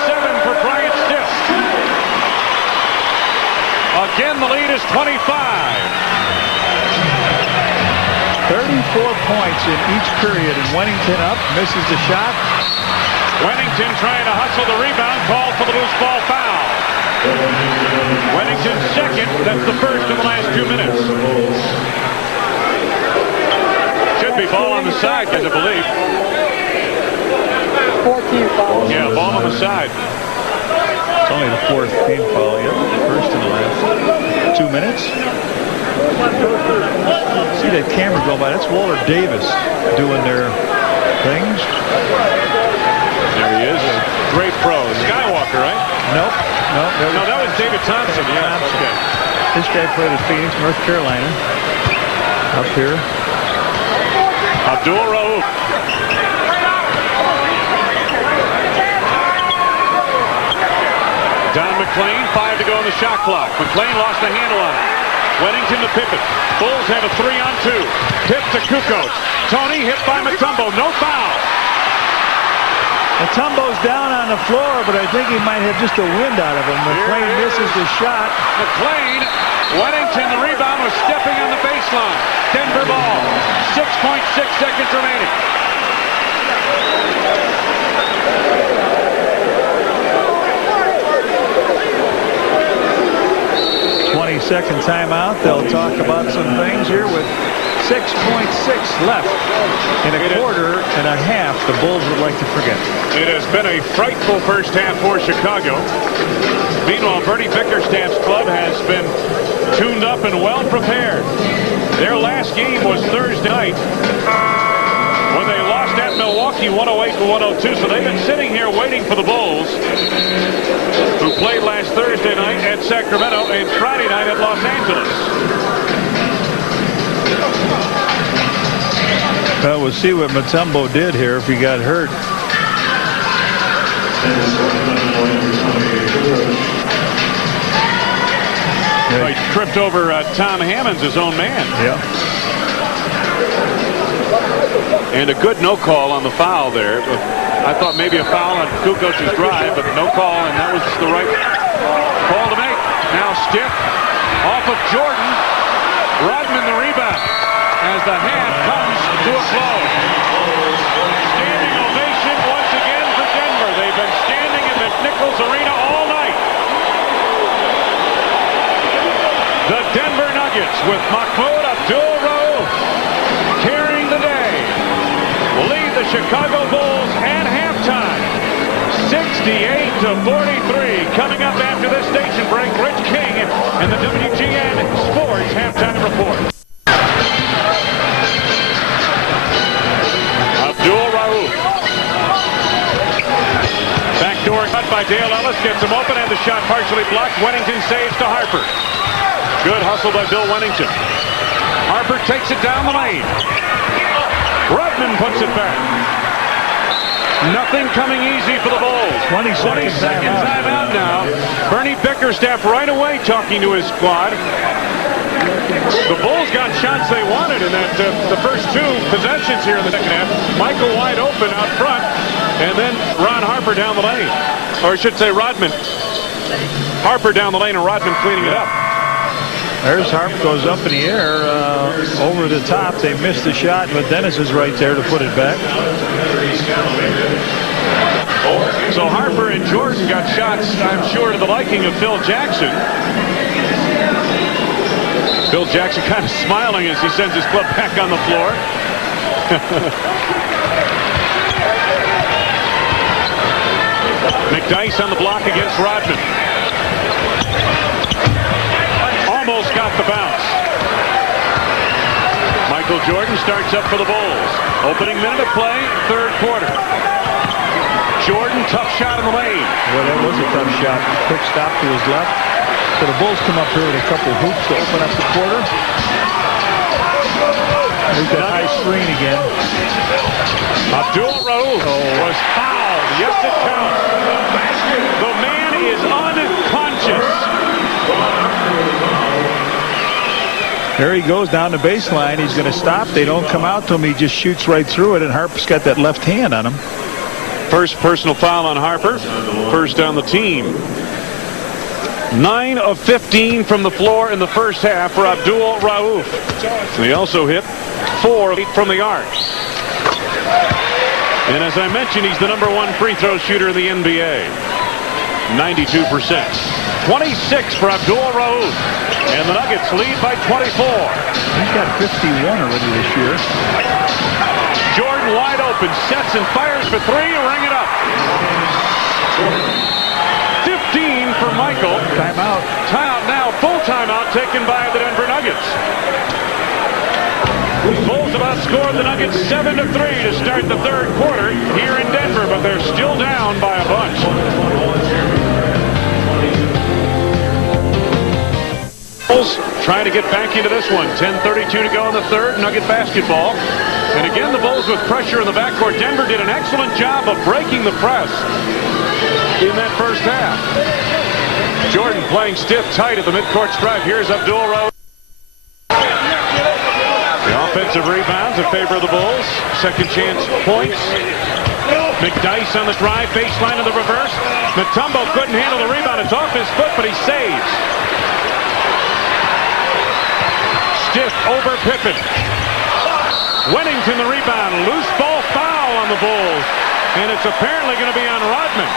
7 for Brian Stith. Again, the lead is 25. 34 points in each period, and Wennington up, misses the shot. Wennington trying to hustle the rebound, called for the loose ball foul. Wennington second, that's the first in the last 2 minutes. Should be ball on the side, guys, I believe. 14 fouls. Yeah, ball on the side. It's only the 4th team foul, yep, first in the last 2 minutes. See that camera go by, that's Walter Davis doing their things. There he is. Great pro. Skywalker, right? Nope. No, that was David Thompson. Yeah, Thompson. okay. This guy played at Phoenix, North Carolina. Up here. Abdul-Rauf. Don McClain, 5 to go on the shot clock. McClain lost the handle on it. Wennington to Pippen. Bulls have a 3-on-2. Pip to Kukoc. Tony hit by Mutombo. No foul. Mutombo's down on the floor, but I think he might have just a wind out of him. McClain misses the shot. McClain. Wennington, the rebound, was stepping on the baseline. Denver ball. 6.6 seconds remaining. 20-second timeout. They'll talk about some things here with 6.6 left in a quarter and a half. The Bulls would like to forget. It has been a frightful first half for Chicago. Meanwhile, Bernie Bickerstaff's club has been tuned up and well prepared. Their last game was Thursday night when they lost at Milwaukee 108-102. So they've been sitting here waiting for the Bulls, who played last Thursday night at Sacramento and Friday night at Los Angeles. Well, we'll see what Mutombo did here if he got hurt. He tripped over Tom Hammonds, his own man. Yeah. And a good no call on the foul there. I thought maybe a foul on Kukoc's drive, but no call, and that was the right call to make. Now Stith off of Jordan. Rodman the rebound as the half comes to a close. Standing ovation once again for Denver. They've been standing in the Nichols Arena all night. The Denver Nuggets with Mahmoud Abdul-Rauf carrying the day lead the Chicago Bulls at halftime. 68-43. Coming up after this station break, Rich King and the WGN Sports Halftime Report. Abdul-Rauf. Backdoor cut by Dale Ellis. Gets him open and the shot partially blocked. Wennington saves to Harper. Good hustle by Bill Wennington. Harper takes it down the lane. Rodman puts it back. Nothing coming easy for the Bulls. 20 seconds timeout now. Bernie Bickerstaff right away talking to his squad. The Bulls got shots they wanted in that the first two possessions here in the second half. Michael wide open out front, and then Ron Harper down the lane. Or I should say Rodman. Harper down the lane and Rodman cleaning it up. There's Harper, goes up in the air over the top. They missed the shot, but Dennis is right there to put it back. So Harper and Jordan got shots, I'm sure, to the liking of Phil Jackson. Phil Jackson kind of smiling as he sends his club back on the floor. McDyess on the block against Rodman. Almost got the bounce. Michael Jordan starts up for the Bulls. Opening minute of play, third quarter. Jordan, tough shot in the lane. Well, that was a tough shot. Quick stop to his left. So the Bulls come up here with a couple hoops to open up the quarter. There's that high screen again. Abdul Rauf was fouled. Yes, it counts. The man is unconscious. There he goes down the baseline. He's going to stop. They don't come out to him. He just shoots right through it, and Harper's got that left hand on him. First personal foul on Harper. First on the team. 9 of 15 from the floor in the first half for Abdul Rauf. He also hit 4 of 8 from the arc. And as I mentioned, he's the #1 free throw shooter in the NBA. 92%. 26 for Abdul Rauf. And the Nuggets lead by 24. He's got 51 already this year. Jordan wide open, sets and fires for 3, ring it up. 15 for Michael. Timeout. Timeout now, full timeout taken by the Denver Nuggets. Bulls have outscored the Nuggets 7-3 to start the third quarter here in Denver, but they're still down by a bunch. Bulls trying to get back into this one. 10:32 to go in the third. Nugget basketball. And again, the Bulls with pressure in the backcourt. Denver did an excellent job of breaking the press in that first half. Jordan playing stiff tight at the midcourt stripe. Here's Abdul Rauf. The offensive rebounds in favor of the Bulls. Second chance points. McDyess on the drive, baseline of the reverse. Mutombo couldn't handle the rebound. It's off his foot, but he saves. Stiff over Pippen. Wennington the rebound. Loose ball foul on the Bulls. And it's apparently going to be on Rodman.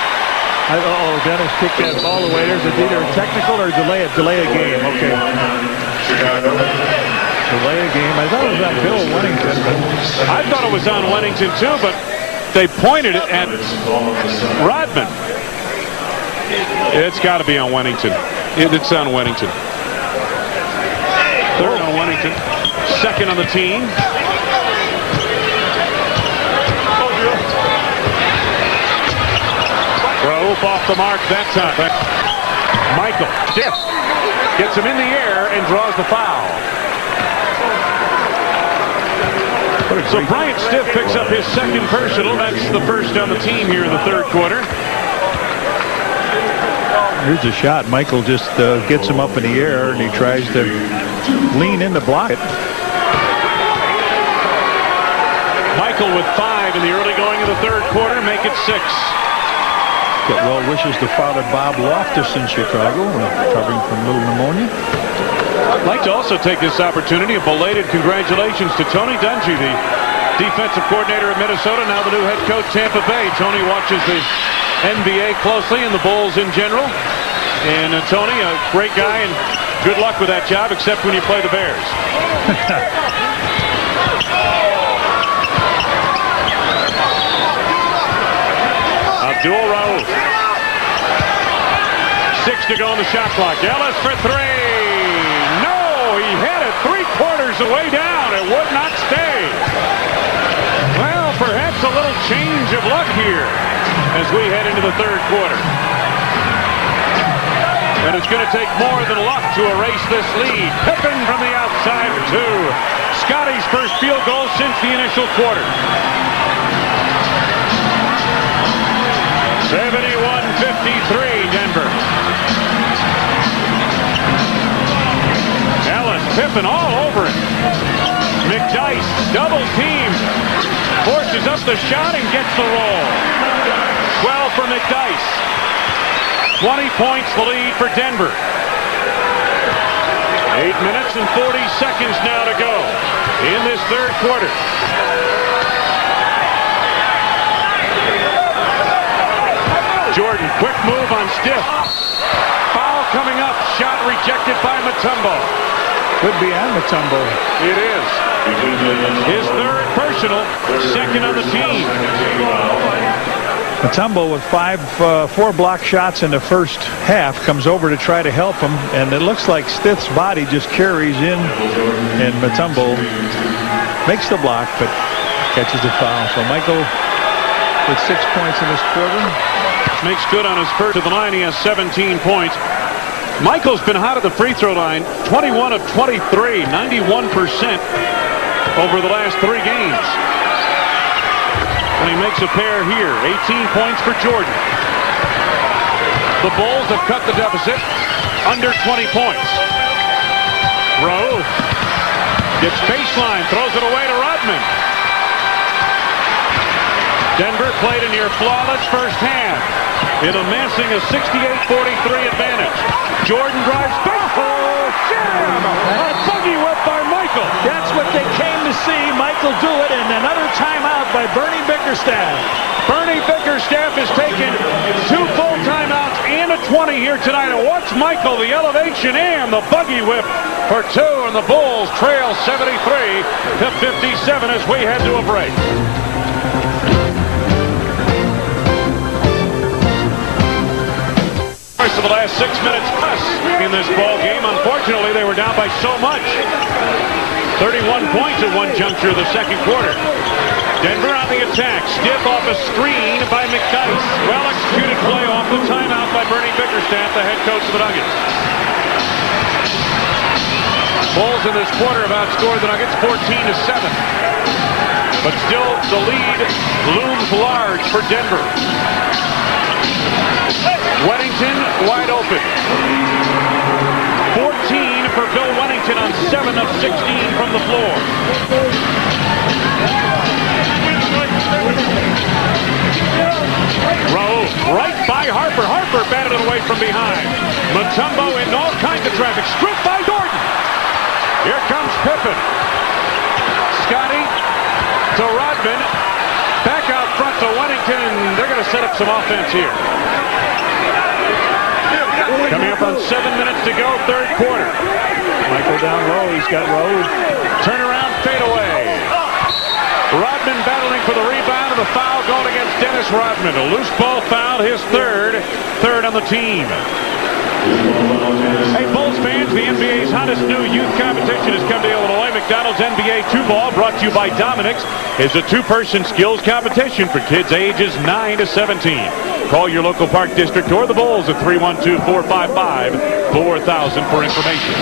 Oh, Dennis kicked that ball away. There's either a technical or delay a game. Okay. Delay a game. I thought it was on Bill Wennington. I thought it was on Wennington too, but they pointed it at Rodman. It's got to be on Wennington. It's on Wennington. Third on Wennington. Second on the team. Rauf off the mark that time. Michael stiff. Gets him in the air and draws the foul. So Bryant Stiff picks up his second personal. That's the first on the team here in the third quarter. Here's a shot. Michael just gets him up in the air, and he tries to lean in to block it. Michael with 5 in the early going of the third quarter. Make it 6. Got well wishes to Father Bob Loftus in Chicago, recovering from a little pneumonia. I'd like to also take this opportunity, a belated congratulations to Tony Dungy, the defensive coordinator of Minnesota, now the new head coach Tampa Bay. Tony watches the NBA closely and the Bulls in general. And Tony, a great guy, and good luck with that job, except when you play the Bears. Abdul Rauf. 6 to go on the shot clock. Ellis for 3. No, he had it 3/4 of the way down. It would not stay. Well, perhaps a little change of luck here as we head into the third quarter. And it's going to take more than luck to erase this lead. Pippen from the outside for 2. Scotty's first field goal since the initial quarter. 71-53 Denver. Ellis Pippen all over it. McDyess double team. Forces up the shot and gets the roll. 12 for McDyess. 20 points the lead for Denver. 8 minutes and 40 seconds now to go in this third quarter. Jordan, quick move on Stiff. Foul coming up. Shot rejected by Mutombo. Could be on Mutombo. It is. His third personal, second on the team. Mutombo with 4 block shots in the first half comes over to try to help him, and it looks like Stiff's body just carries in, and Mutombo makes the block but catches the foul. So Michael with 6 points in this quarter. Makes good on his first of the line. He has 17 points. Michael's been hot at the free throw line. 21 of 23, 91% over the last 3 games. And he makes a pair here. 18 points for Jordan. The Bulls have cut the deficit under 20 points. Rowe gets baseline, throws it away to Rodman. Denver played a near flawless first half in amassing a 68-43 advantage. Jordan drives back. Oh, jam! A buggy whip by Michael. That's what they came to see Michael do it, and another timeout by Bernie Bickerstaff. Bernie Bickerstaff has taken 2 full timeouts and a 20 here tonight. And watch Michael, the elevation and the buggy whip for 2, and the Bulls trail 73-57 as we head to a break. For the last 6 minutes plus in this ball game. Unfortunately, they were down by so much. 31 points at one juncture of the second quarter. Denver on the attack. Stiff off a screen by McDyess. Well-executed play off the timeout by Bernie Bickerstaff, the head coach of the Nuggets. Bulls in this quarter have outscored the Nuggets 14-7. But still, the lead looms large for Denver. Weddington wide open. 14 for Bill Weddington on 7 of 16 from the floor. Rowe right by Harper. Harper batted it away from behind. Mutombo in all kinds of traffic. Stripped by Dorton. Here comes Pippen. Scotty to Rodman. Back out front to Weddington, and they're going to set up some offense here. Coming up on 7 minutes to go, third quarter. Michael down low. He's got Rowe. Turnaround fadeaway. Rodman battling for the rebound, and the foul going against Dennis Rodman. A loose ball foul, his third on the team. Hey, Bulls fans, the NBA's hottest new youth competition has come to Illinois. McDonald's NBA 2-Ball, brought to you by Dominic's, is a 2-person skills competition for kids ages 9 to 17. Call your local Park District or the Bulls at 312-455-4000 for information.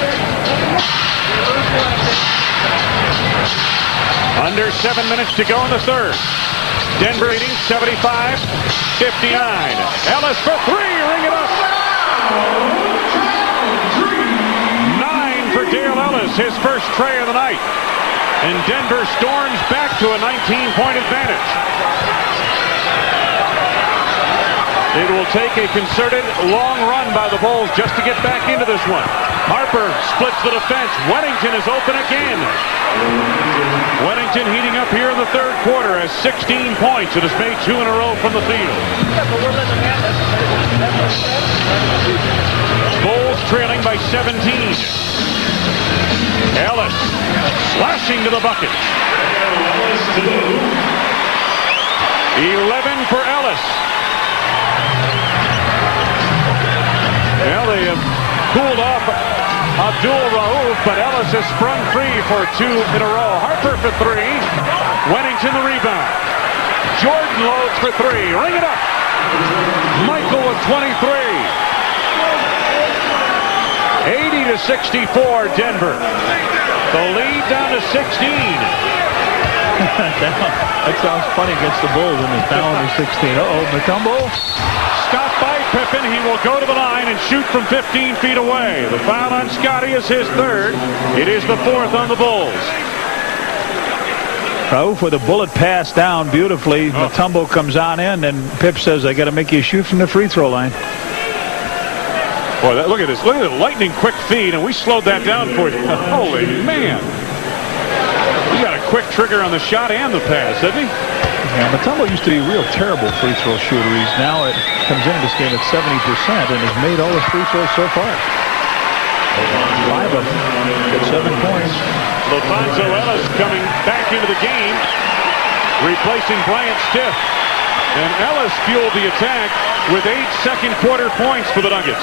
Under 7 minutes to go in the third. Denver leading 75-59. Ellis for 3, ring it up. 9 for Dale Ellis, his first tray of the night. And Denver storms back to a 19-point advantage. It will take a concerted long run by the Bulls just to get back into this one. Harper splits the defense. Weddington is open again. Weddington heating up here in the third quarter, has 16 points and has made 2 in a row from the field. Bulls trailing by 17. Ellis slashing to the bucket. 11 for Ellis. Well, they have cooled off Abdul Rauf, but Ellis has sprung free for 2 in a row. Harper for 3. Weddington the rebound. Jordan loads for 3. Ring it up. Michael with 23. 80-64 Denver. The lead down to 16. That sounds funny against the Bulls when it's down to 16. Uh-oh, Mutombo. stopped by Pippen. He will go to the line and shoot from 15 feet away. The foul on Scotty is his third. It is the fourth on the Bulls. Rauf with a bullet pass down beautifully. Mutombo comes on in, and Pip says, I got to make you shoot from the free throw line. Boy, look at this. Look at the lightning quick feed, and we slowed that down for you. Holy man. He got a quick trigger on the shot and the pass, didn't he? Yeah, Mutombo used to be a real terrible free throw shooter. He's now comes into this game at 70% and has made all his free throws so far. 5 of them. Got 7 points. Lofonzo Ellis coming back into the game, replacing Bryant Stiff. And Ellis fueled the attack with 8 second quarter points for the Nuggets.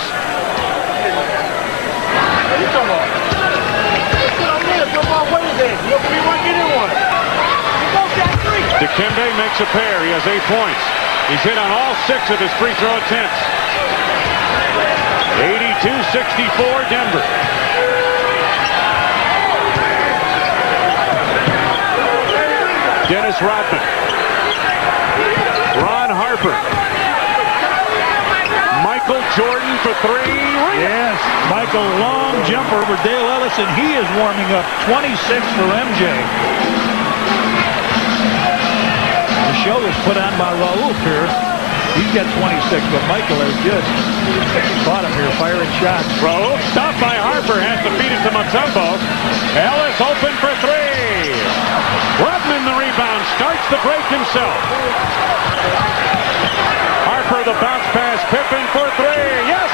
Dikembe makes a pair. He has 8 points. He's hit on all 6 of his free throw attempts. 82-64 Denver. Dennis Rodman. Ron Harper. Michael Jordan for 3. Yes, Michael, long jumper over Dale Ellis, and he is warming up. 26 for MJ. The show was put on by Rauf here. He's got 26, but Michael has just caught him here firing shots. Rauf stopped by Harper, has to feed it to Mutombo. Ellis open for 3. Rodman the rebound, starts the break himself. Harper the bounce pass, Pippen for 3. Yes!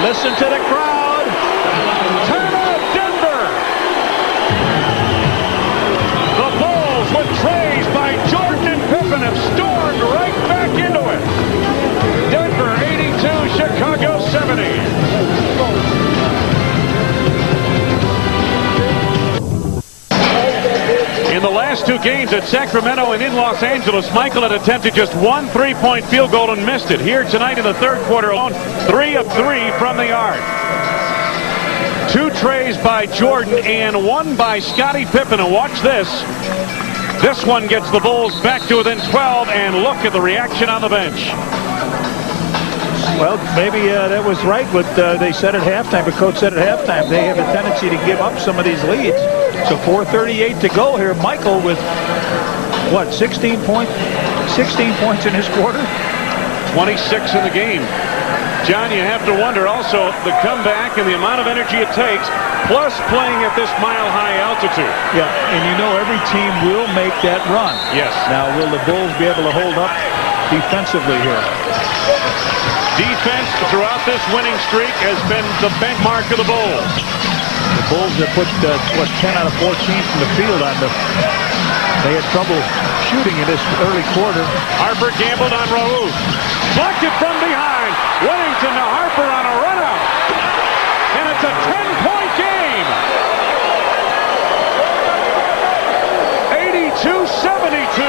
Listen to the crowd. Timeout Denver! The Bulls with trays by Jordan and Pippen have stormed right back into it. Denver 82, Chicago 70. In the last 2 games at Sacramento and in Los Angeles, Michael had attempted just 1 3-point field goal and missed it. Here tonight in the third quarter alone, 3 of 3 from the arc. 2 trays by Jordan and 1 by Scottie Pippen. And watch this. This one gets the Bulls back to within 12, and look at the reaction on the bench. Well, maybe that was right what they said at halftime. The coach said at halftime they have a tendency to give up some of these leads. So 4:38 to go here. Michael with, what, 16 points in his quarter? 26 in the game. John, you have to wonder also the comeback and the amount of energy it takes, plus playing at this mile-high altitude. Yeah, and you know every team will make that run. Yes. Now, will the Bulls be able to hold up defensively here? Defense throughout this winning streak has been the benchmark of the Bulls. The Bulls have put, 10 out of 14 from the field on them. They had trouble shooting in this early quarter. Harper gambled on Rauf. Blocked it from behind. Whittington to Harper on a run out. And it's a 10-point game. 82-72.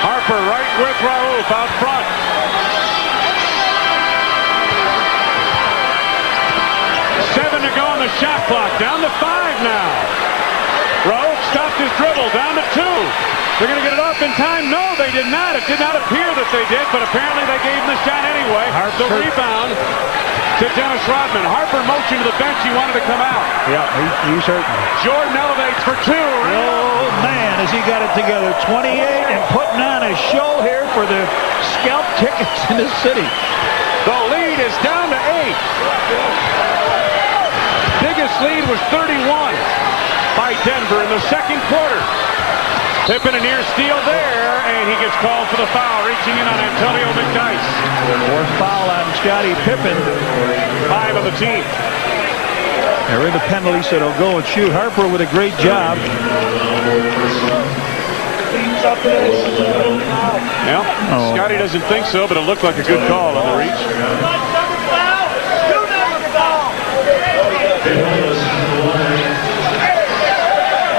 Harper right with Rauf out front. Shot clock down to 5 now. Rauf stopped his dribble down to 2. They're going to get it off in time. No, they did not. It did not appear that they did, but apparently they gave him the shot anyway. The rebound to Dennis Rodman. Harper motioned to the bench. He wanted to come out. Yeah, he's hurting. Jordan elevates for 2. Oh, man, has he got it together. 28 and putting on a show here for the scalp tickets in the city. The lead is down to 8. Biggest lead was 31 by Denver in the second quarter. Pippen a near steal there, and he gets called for the foul, reaching in on Antonio McDyess. 4th foul on Scottie Pippen. 5 on the team. They're in the penalty, so they'll go and shoot. Harper with a great job. Well, Scottie doesn't think so, but it looked like a good call on the reach.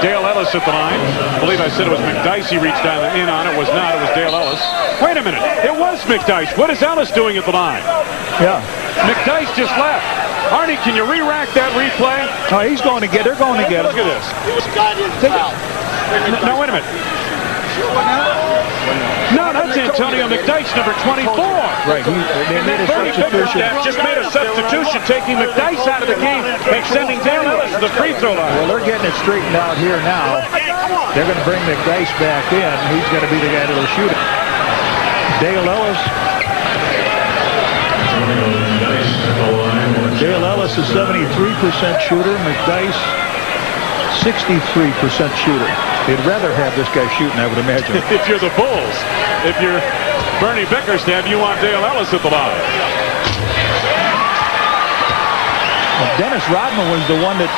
Dale Ellis at the line. I believe I said it was McDyess he reached down in on. It was not. It was Dale Ellis. Wait a minute. It was McDyess. What is Ellis doing at the line? Yeah. McDyess just left. Arnie, can you re-rack that replay? Oh, he's going to get. They're going to get Look him. at this. No, wait a minute. No, that's Antonio McDyess, number 24. Right. They made a substitution. Just made a substitution, taking McDyess out of the game and sending Dale Ellis to the free throw line. Well, they're getting it straightened out here now. They're going to bring McDyess back in. He's going to be the guy that'll shoot it. Dale Ellis. Dale Ellis is 73% shooter. McDyess, 63% shooter. They'd rather have this guy shooting, I would imagine. If you're the Bulls, if you're Bernie Bickerstaff, you want Dale Ellis at the line. Well, Dennis Rodman was the one that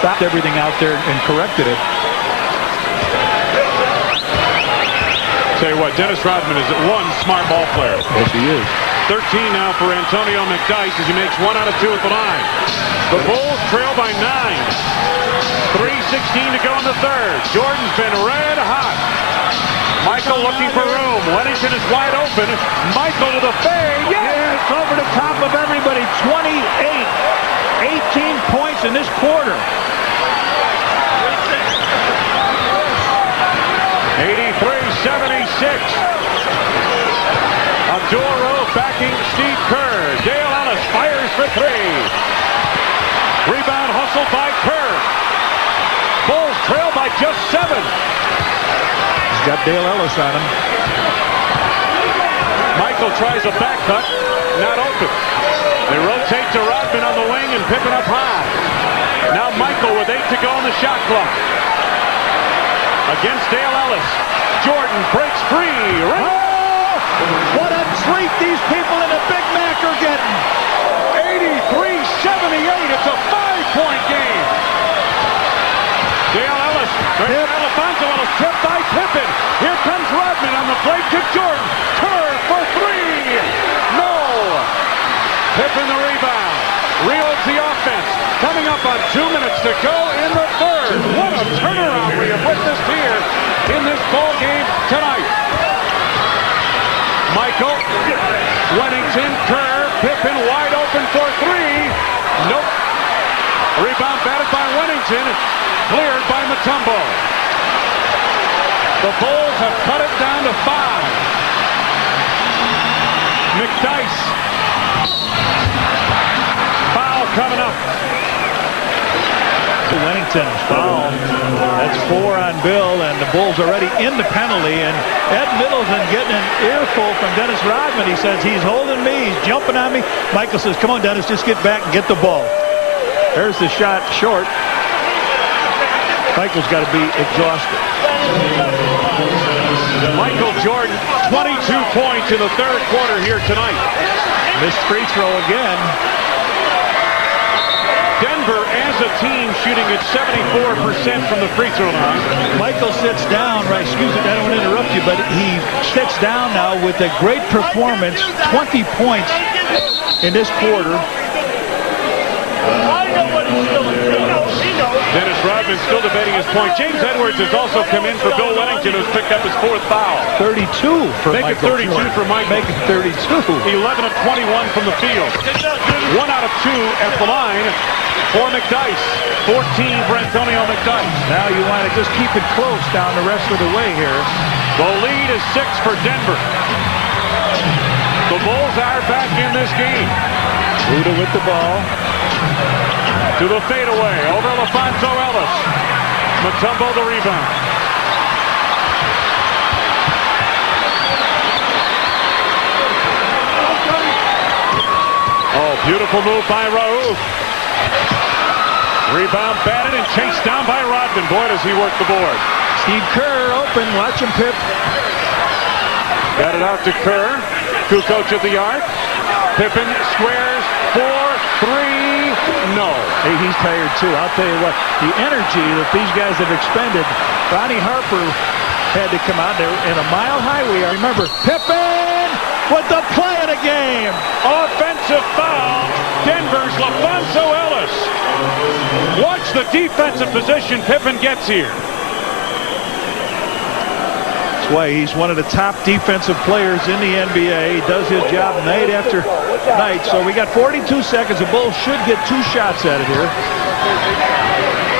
stopped everything out there and corrected it. Tell you what, Dennis Rodman is one smart ball player. Yes, he is. 13 now for Antonio McDyess as he makes 1 out of 2 at the line. The Bulls trail by 9. 3:16 to go in the third. Jordan's been red hot. Michael looking for room. Wennington is wide open. Michael to the fade. Yeah, it's over the top of everybody. 28. 18 points in this quarter. 83-76. Abdul-Rose backing Steve Kerr. Dale Ellis fires for 3. Rebound hustled by Kerr. Bulls trail by just 7. He's got Dale Ellis on him. Michael tries a back cut. Not open. They rotate to Rodman on the wing and Pippen up high. Now Michael with 8 to go on the shot clock. Against Dale Ellis. Jordan breaks free. Oh, what a treat these people in the Big Mac are getting. 83-78. It's a 5-point game. Dale Ellis. Alfonso Ellis tipped by Pippen. Here comes Rodman on the play to Jordan. Kerr for 3. No. Pippen the rebound. Reloads the offense. Coming up on 2 minutes to go in the third. What a turnaround we have witnessed here in this ball game tonight. Michael, Wennington, Kerr, Pippen wide open for 3. Nope. Rebound batted by Wennington. Cleared by Mutombo. The Bulls have cut it down to 5. McDyess. Foul coming up. Wennington's foul. That's 4 on Bill, and the Bulls already in the penalty. And Ed Middleton getting an earful from Dennis Rodman. He says, he's holding me, he's jumping on me. Michael says, come on, Dennis, just get back and get the ball. There's the shot short. Michael's got to be exhausted. Michael Jordan, 22 points in the third quarter here tonight. Missed free throw again. Denver as a team shooting at 74% from the free throw line. Michael sits down, right, excuse me, I don't want to interrupt you, but he sits down now with a great performance, 20 points in this quarter. Dennis Rodman still debating his point. James Edwards has also come in for Bill Wennington, who's picked up his 4th foul. 32 for Make Michael. it 32 for Michael. Make it 32. 11 of 21 from the field. 1 out of 2 at the line for McDyess. 14 for Antonio McDyess. Now you want to just keep it close down the rest of the way here. The lead is 6 for Denver. The Bulls are back in this game. Buda with the ball. To the fadeaway, over Alfonso Ellis. Mutombo the rebound. Oh, beautiful move by Raouf. Rebound batted and chased down by Rodman. Boy, does he work the board. Steve Kerr open, watch him, Pip. Got it out to Kerr. Kukoc at the arc. Pippen squares 4, 3. No. Hey, he's tired too. I'll tell you what, the energy that these guys have expended. Ronnie Harper had to come out there in a mile highway. I remember Pippen with the play of the game. Offensive foul. Denver's Alfonso Ellis. Watch the defensive position Pippen gets here. way. He's one of the top defensive players in the NBA. He does his job night after night. So we got 42 seconds. The Bulls should get 2 shots out of here.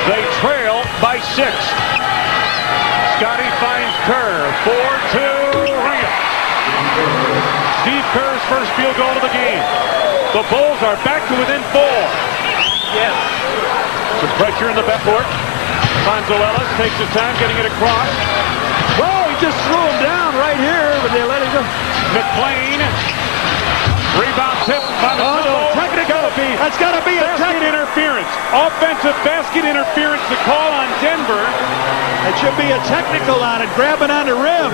They trail by 6. Scotty finds Kerr. 4-2 ring it. Steve Kerr's first field goal of the game. The Bulls are back to within 4. Yes. Some pressure in the backcourt. Fonzo Ellis takes his time getting it across. Whoa, he just threw him down right here, but they let him go. McClain. Rebound tip by the That's got to be a basket interference. Offensive basket interference to call on Denver. It should be a technical on it, grabbing on the rim.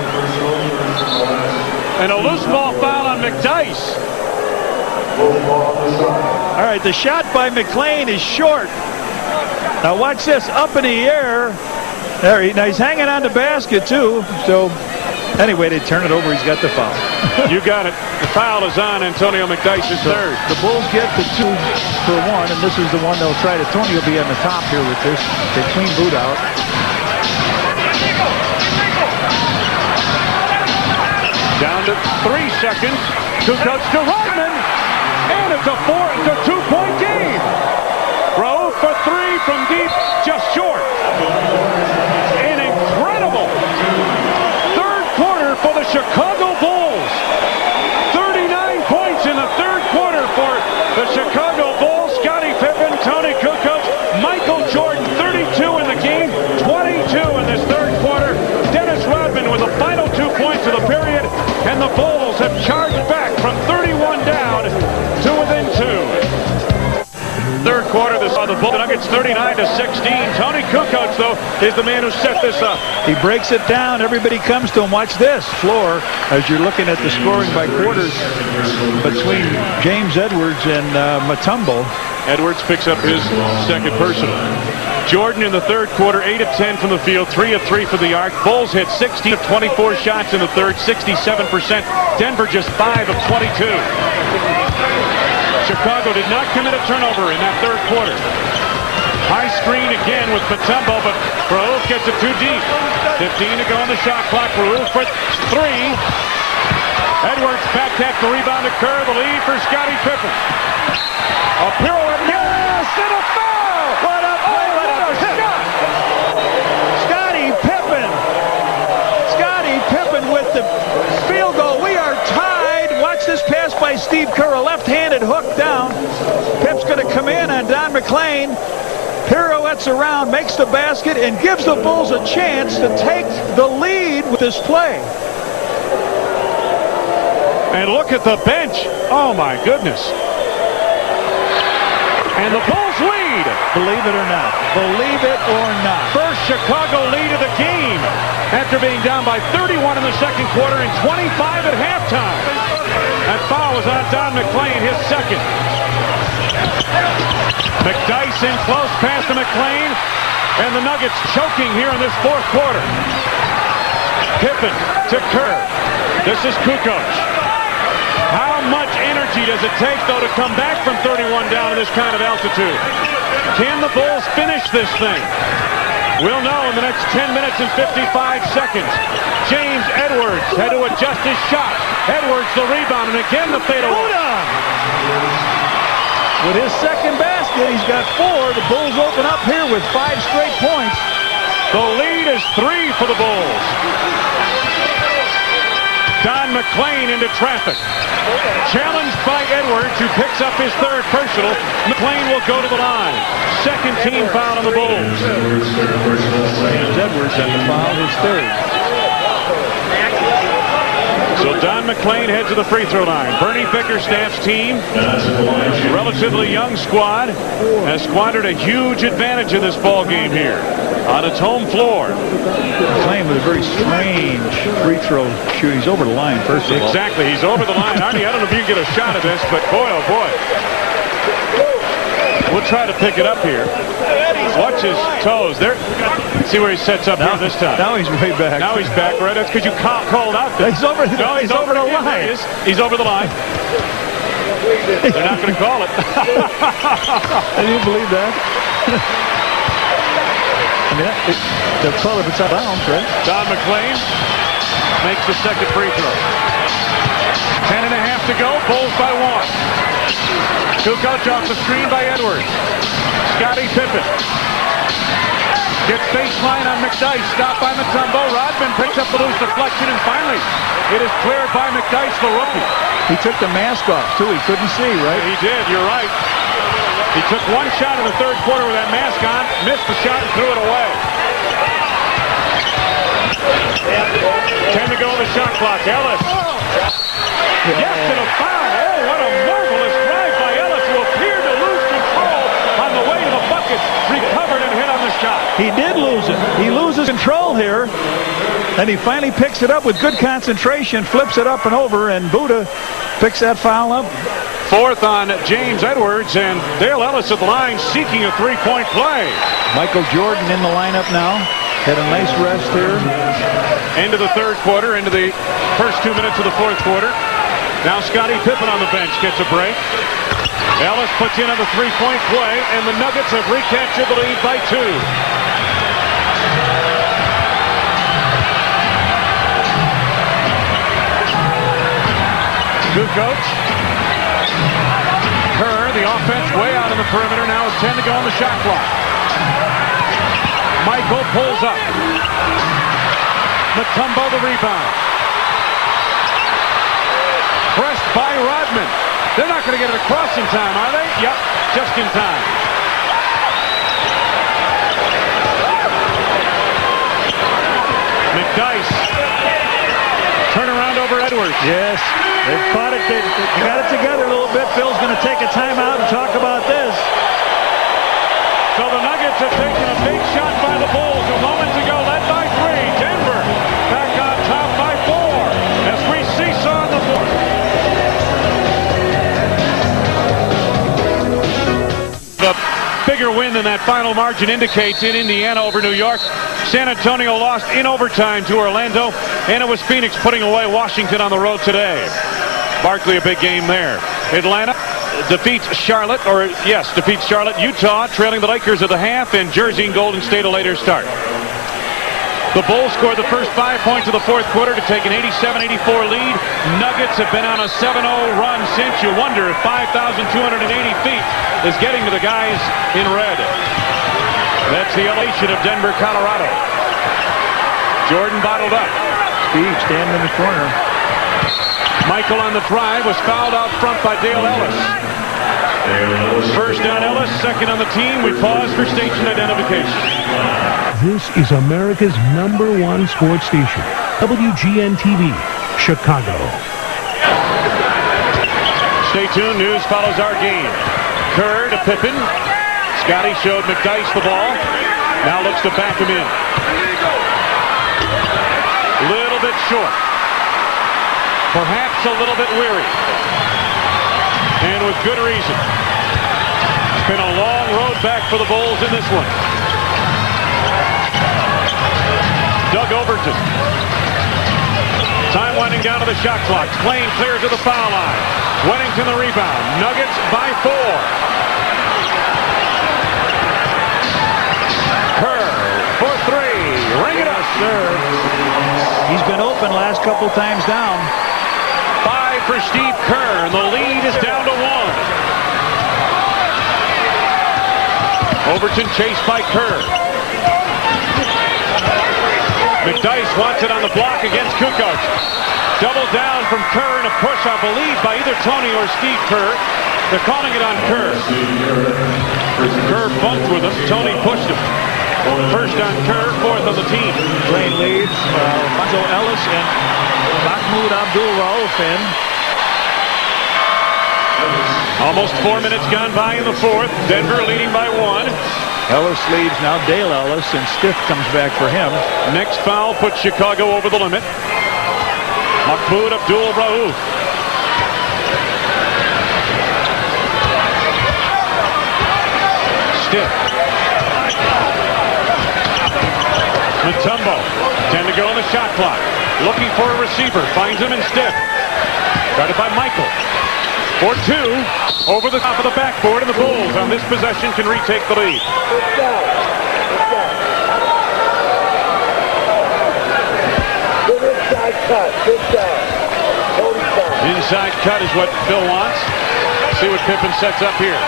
And a loose ball foul on McDyess. All right, the shot by McClain is short. Now watch this, up in the air. There, now he's hanging on the basket too. So anyway, they turn it over. He's got the foul. You got it. The foul is on Antonio McDyess' third. The Bulls get the 2 for 1, and this is the one they'll try to. Tony will be on the top here with this. They clean boot out. Down to 3 seconds. Kukoc to Rodman. And it's a 2-point game. Grove for 3 from deep, just short. An incredible third quarter for the Chicago Bulls. 39 points in the third quarter for the Chicago Bulls. Scottie Pippen, Tony Kukoc, Michael Jordan, 32 in the game, 22 in this third quarter. Dennis Rodman with the final 2 points of the period, and the Bulls have charged back from 31 down to within 2. Third quarter, the Bulls Nuggets 39-16. Tony Kukoc, though, is the man who set this up. He breaks it down. Everybody comes to him. Watch this floor as you're looking at the scoring by quarters between James Edwards and Mutombo. Edwards picks up his second personal. Jordan in the third quarter, 8 of 10 from the field, 3 of 3 for the arc. Bulls hit 16 of 24 shots in the third, 67%. Denver just 5 of 22. Chicago did not commit a turnover in that third quarter. High screen again with Mutombo, but Raouf gets it too deep. 15 to go on the shot clock. Raouf for 3. Edwards back tap the rebound to Kerr. The lead for Scottie Pippen. A pirouette, yes, and a foul! What a play, what a shot! Scottie Pippen. Scottie Pippen with the field goal. We are tied. Watch this pass by Steve Kerr, a left-handed hook down. Pip's going to come in on Don McClain. Pirouettes around, makes the basket, and gives the Bulls a chance to take the lead with this play. And look at the bench. Oh, my goodness. And the Bulls lead. Believe it or not. Believe it or not. First Chicago lead of the game after being down by 31 in the second quarter and 25 at halftime. That foul was on Don McClain, his second. McDyess in close pass to McClain, and the Nuggets choking here in this fourth quarter. Pippen to Kerr. This is Kukoc. How much energy does it take, though, to come back from 31 down to this kind of altitude? Can the Bulls finish this thing? We'll know in the next 10 minutes and 55 seconds. James Edwards had to adjust his shot. Edwards the rebound, and again the fadeaway. With his second basket, he's got 4. The Bulls open up here with 5 straight points. The lead is 3 for the Bulls. Don McClain into traffic. Challenged by Edwards, who picks up his third personal. McClain will go to the line. Second team foul on the Bulls. James Edwards at the foul, his third. So Don McClain heads to the free throw line. Bernie Bickerstaff's team, relatively young squad, has squandered a huge advantage in this ball game here on its home floor. McClain with a very strange free throw shoot. He's over the line, first of all. Exactly. He's over the line. Arnie, I don't know if you can get a shot of this, but boy, oh boy. We'll try to pick it up here. Watch his toes. There. See where he sets up here this time. Now he's way back. Now he's back, right? That's because you called out there. He's over, no, he's over the line. He's over the line. They're not going to call it. Can you believe that? I mean, they'll call it if it's out of bounds, right? Don McClain makes the second free throw. 10.5 to go. Bulls by 1. Kukoc off the screen by Edwards. Scottie Pippen gets baseline on McDyess. Stopped by Mutombo. Rodman picks up the loose deflection, and finally it is cleared by McDyess, the rookie. He took the mask off, too. He couldn't see, right? He did. You're right. He took one shot in the third quarter with that mask on, missed the shot, and threw it away. 10 to go on the shot clock. Ellis. Yes, and a foul. Oh, what a marvelous drive by Ellis, who appeared to lose control on the way to the bucket. Recovered and hit on the shot. He did lose it. He loses control here. And he finally picks it up with good concentration, flips it up and over, and Buddha picks that foul up. Fourth on James Edwards, and Dale Ellis at the line seeking a three-point play. Michael Jordan in the lineup now. Had a nice rest here. Into the third quarter, into the first 2 minutes of the fourth quarter. Now Scottie Pippen on the bench gets a break. Ellis puts in on the three-point play, and the Nuggets have recaptured the lead by 2. Kukoc. Kerr, the offense way out in the perimeter. Now with 10 to go on the shot clock. Michael pulls up. Mutombo the rebound. Pressed by Rodman. They're not going to get it across in time, are they? Yep, just in time. McDyess. Turn around over Edwards. Yes, they've caught it. They got it together a little bit. Phil's going to take a timeout and talk about this. So the Nuggets have taken a big shot by the Bulls a moment ago, led by 3. Denver back on top by 4 as we seesaw on the board. The bigger win than that final margin indicates in Indiana over New York. San Antonio lost in overtime to Orlando, and it was Phoenix putting away Washington on the road today. Barkley, a big game there. Atlanta defeats Charlotte. Utah trailing the Lakers at the half, and Jersey and Golden State a later start. The Bulls scored the first 5 points of the fourth quarter to take an 87-84 lead. Nuggets have been on a 7-0 run since. You wonder if 5,280 feet is getting to the guys in red. That's the elation of Denver, Colorado. Jordan bottled up. Steve standing in the corner. Michael on the drive was fouled out front by Dale Ellis. First on Ellis, second on the team. We pause for station identification. This is America's #1 sports station, WGN-TV, Chicago. Stay tuned. News follows our game. Kerr to Pippen. Scottie showed McDyess the ball. Now looks to back him in. Little bit short. Perhaps a little bit weary. And with good reason. It's been a long road back for the Bulls in this one. Doug Overton. Time winding down to the shot clock. Klain clears to the foul line. Wennington the rebound. Nuggets by 4. Kerr for 3. Ring it up, sir. He's been open last couple times down. 5 for Steve Kerr, and the lead is down to 1. Overton chased by Kerr. McDyess wants it on the block against Kukoc. Double down from Kerr and a push, I believe, by either Tony or Steve Kerr. They're calling it on Kerr. Kerr bumped with him. Tony pushed him. First on Kerr, fourth on the team. Klain leads. Lonzo Ellis and Mahmoud Abdul-Rauf in. Almost 4 minutes gone by in the fourth. Denver leading by 1. Ellis leads now. Dale Ellis, and Stiff comes back for him. Next foul puts Chicago over the limit. Mahmoud Abdul-Rauf. Stiff. Mutombo. 10 to go on the shot clock. Looking for a receiver. Finds him in Stiff. Guarded by Michael. For 2. Over the top of the backboard, and the Bulls on this possession can retake the lead. Good inside cut. Inside cut is what Bill wants. See what Pippen sets up here.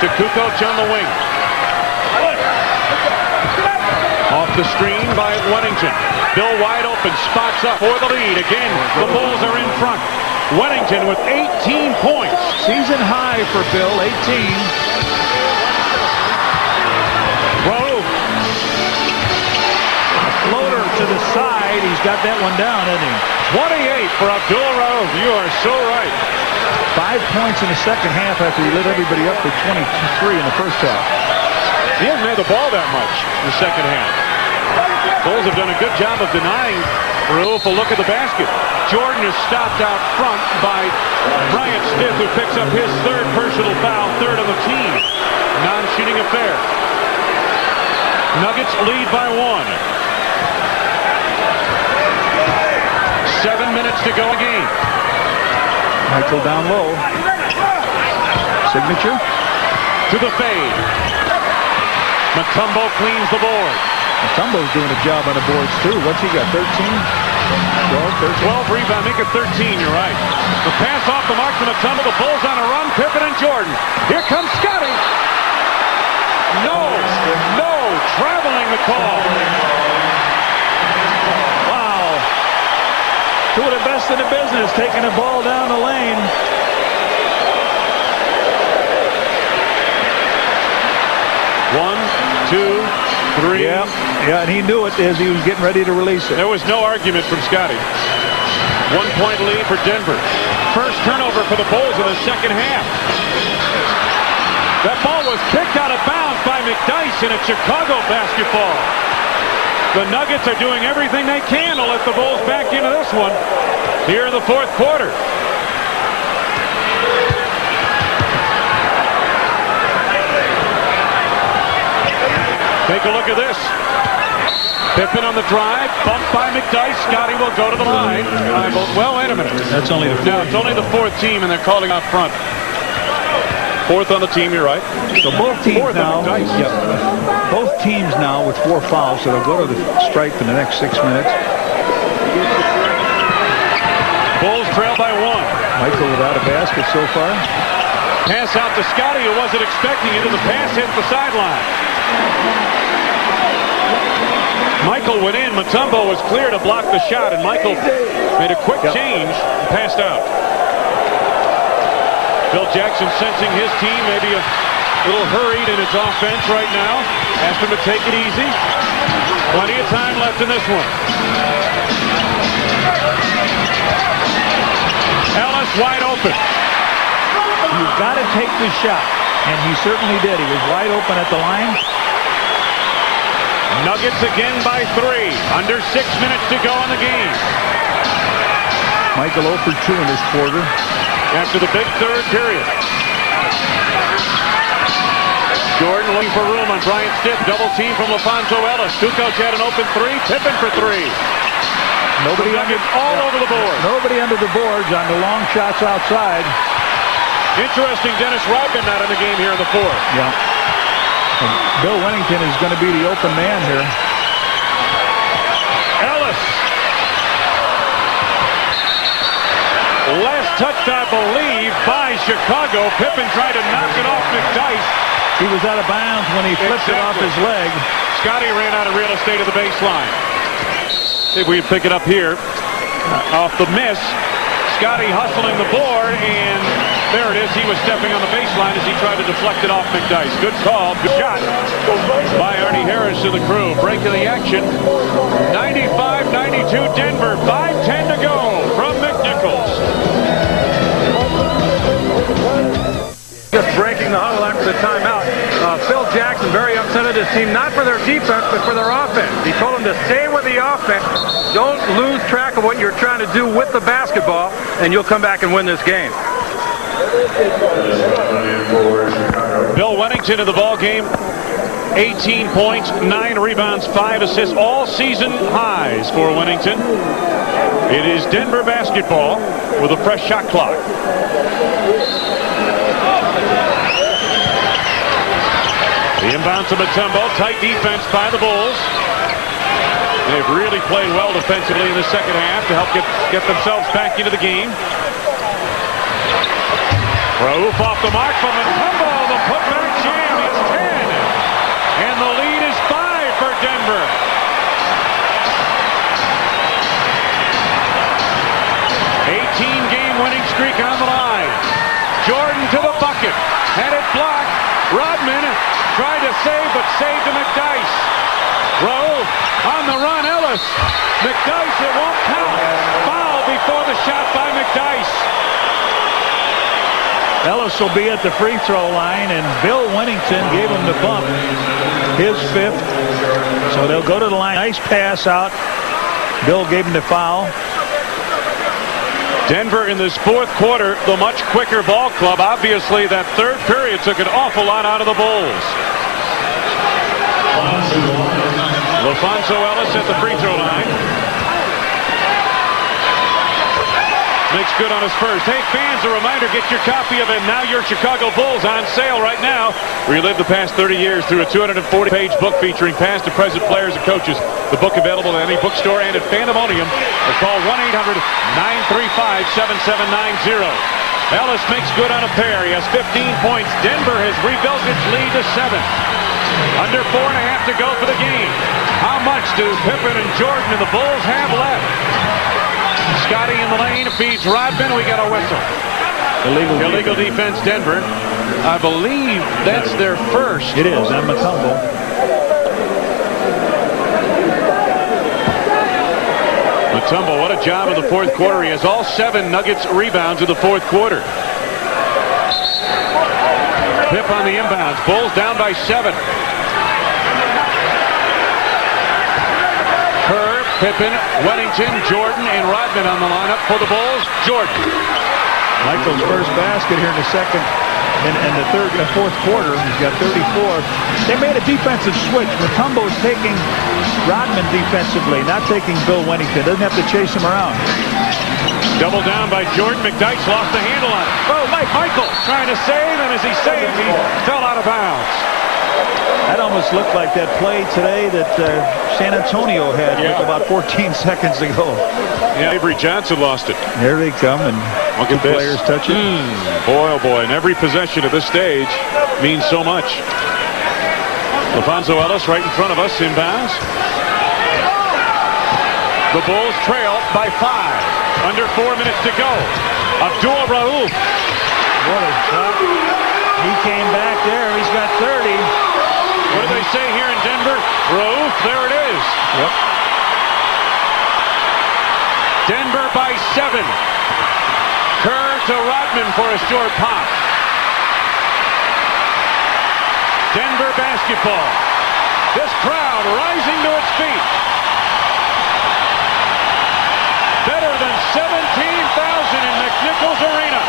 To Kukoc on the wing. Off the screen by Wennington. Bill wide open, spots up for the lead. Again, the Bulls are in front. Wennington with 18 points. Season high for Bill, 18. Whoa. Floater to the side. He's got that one down, hasn't he? 28 for Abdul Rauf. You are so right. 5 points in the second half after he lit everybody up for 23 in the first half. He hasn't had the ball that much in the second half. Bulls have done a good job of denying Rauf a look at the basket. Jordan is stopped out front by Bryant Stith, who picks up his third personal foul, third on the team. Non-shooting affair. Nuggets lead by 1. 7 minutes to go a game. Michael down low. Signature. To the fade. Mutombo cleans the board. Mutombo's doing a job on the boards too. What's he got, 13? 12 rebound, make it 13, you're right. The pass off the mark to Mutombo. The Bulls on a run. Pippen and Jordan. Here comes Scotty. No, traveling the call. Wow. Two of the best in the business, taking the ball down the lane. One, two, three. Yeah, and he knew it as he was getting ready to release it. There was no argument from Scotty. 1 point lead for Denver. First turnover for the Bulls in the second half. That ball was kicked out of bounds by McDyess, and it's Chicago basketball. The Nuggets are doing everything they can to let the Bulls back into this one here in the fourth quarter. Take a look at this. Pippen on the drive, bumped by McDyess. Scotty will go to the line. Well, wait a minute. That's only the fourth. No, it's only the fourth team, and they're calling out front. Fourth on the team, you're right. So both teams Fourth now. on McDyess. Yeah, both teams now with 4 fouls, so they'll go to the strike for the next 6 minutes. Bulls trail by 1. Michael without a basket so far. Pass out to Scotty, who wasn't expecting it, and the pass hit the sideline. Michael went in. Mutombo was clear to block the shot, and Michael made a quick change and passed out. Phil Jackson sensing his team maybe a little hurried in its offense right now. Asked him to take it easy. Plenty of time left in this one. Ellis wide open. You've got to take the shot, and he certainly did. He was wide open at the line. Nuggets again by 3. Under 6 minutes to go in the game. Michael 0 for 2 in this quarter. After the big third period. Jordan looking for room on Bryant Stith. Double team from LaFonso Ellis. Kukoc had an open 3. Pippen for 3. Nobody all over the board. Nobody under the boards on the long shots outside. Interesting, Dennis Rodman not in the game here in the fourth. Yeah. Bill Wennington is going to be the open man here. Ellis. Last touched, I believe, by Chicago. Pippen tried to knock it off McDyess. He was out of bounds when he flipped it off his leg. Scotty ran out of real estate at the baseline. See if we can pick it up here. Off the miss. Scotty hustling the board, and there it is. He was stepping on the baseline as he tried to deflect it off McDyess. Good call. Good shot by Arnie Harris to the crew. Break of the action. 95-92 Denver. 5:10 to go from McNichols. Just breaking the huddle after the timeout. Phil Jackson very upset at his team, not for their defense, but for their offense. He told them to stay with the offense. Don't lose track of what you're trying to do with the basketball, and you'll come back and win this game. Bill Wennington in the ball game. 18 points, 9 rebounds, 5 assists, all season highs for Wennington. It is Denver basketball with a fresh shot clock. The inbound to Mutombo. Tight defense by the Bulls. They've really played well defensively in the second half to help get themselves back into the game. Rauf off the mark from Mutombo. The putback jam is 10. And the lead is 5 for Denver. Game winning streak on the line. Jordan to the bucket. Had it blocked. Rodman tried to save, but saved to McDyess. Rauf on the run. Ellis. McDyess, it won't count. Foul before the shot by McDyess. Ellis will be at the free throw line, and Bill Wennington gave him the bump. His 5th. So they'll go to the line. Nice pass out. Bill gave him the foul. Denver in this 4th quarter, the much quicker ball club. Obviously, that 3rd period took an awful lot out of the Bulls. LaFonso Ellis at the free throw line. Makes good on his first. Hey, fans, a reminder, get your copy of it. Now Your Chicago Bulls on sale right now. Relive the past 30 years through a 240-page book featuring past and present players and coaches. The book available at any bookstore and at Pandemonium. Or call 1-800-935-7790. Ellis makes good on a pair. He has 15 points. Denver has rebuilt its lead to 7. Under 4.5 to go for the game. How much do Pippen and Jordan and the Bulls have left? Scotty in the lane feeds Rodman. We got a whistle. Illegal defense, Denver. I believe that's their first. It is on Mutombo. Mutombo, what a job in the 4th quarter. He has all 7 Nuggets rebounds in the 4th quarter. Pip on the inbounds. Bulls down by 7. Kerr, Pippen, Wennington, Jordan, and Rodman on the lineup for the Bulls. Jordan. Michael's first basket here in the second and the 4th quarter. He's got 34. They made a defensive switch. Mutombo is taking Rodman defensively, not taking Bill Wennington. Doesn't have to chase him around. Double down by Jordan. McDyess lost the handle on it. Oh, Michael trying to save, and as he saved, he fell out of bounds. That almost looked like that play today that San Antonio had with about 14 seconds to go. Yeah, Avery Johnson lost it. Here they come, and look at this. Players touch it. Boy, oh boy, and every possession at this stage means so much. LaFonso Ellis right in front of us, inbounds. The Bulls trail by 5. Under 4 minutes to go. Abdul Rauf. What a shot. He came back there. He's got 30. What do they say here in Denver? Rauf, there it is. Yep. Denver by 7. Kerr to Rodman for a short pop. Denver basketball. This crowd rising to its feet. Better than 17,000 in McNichols Arena.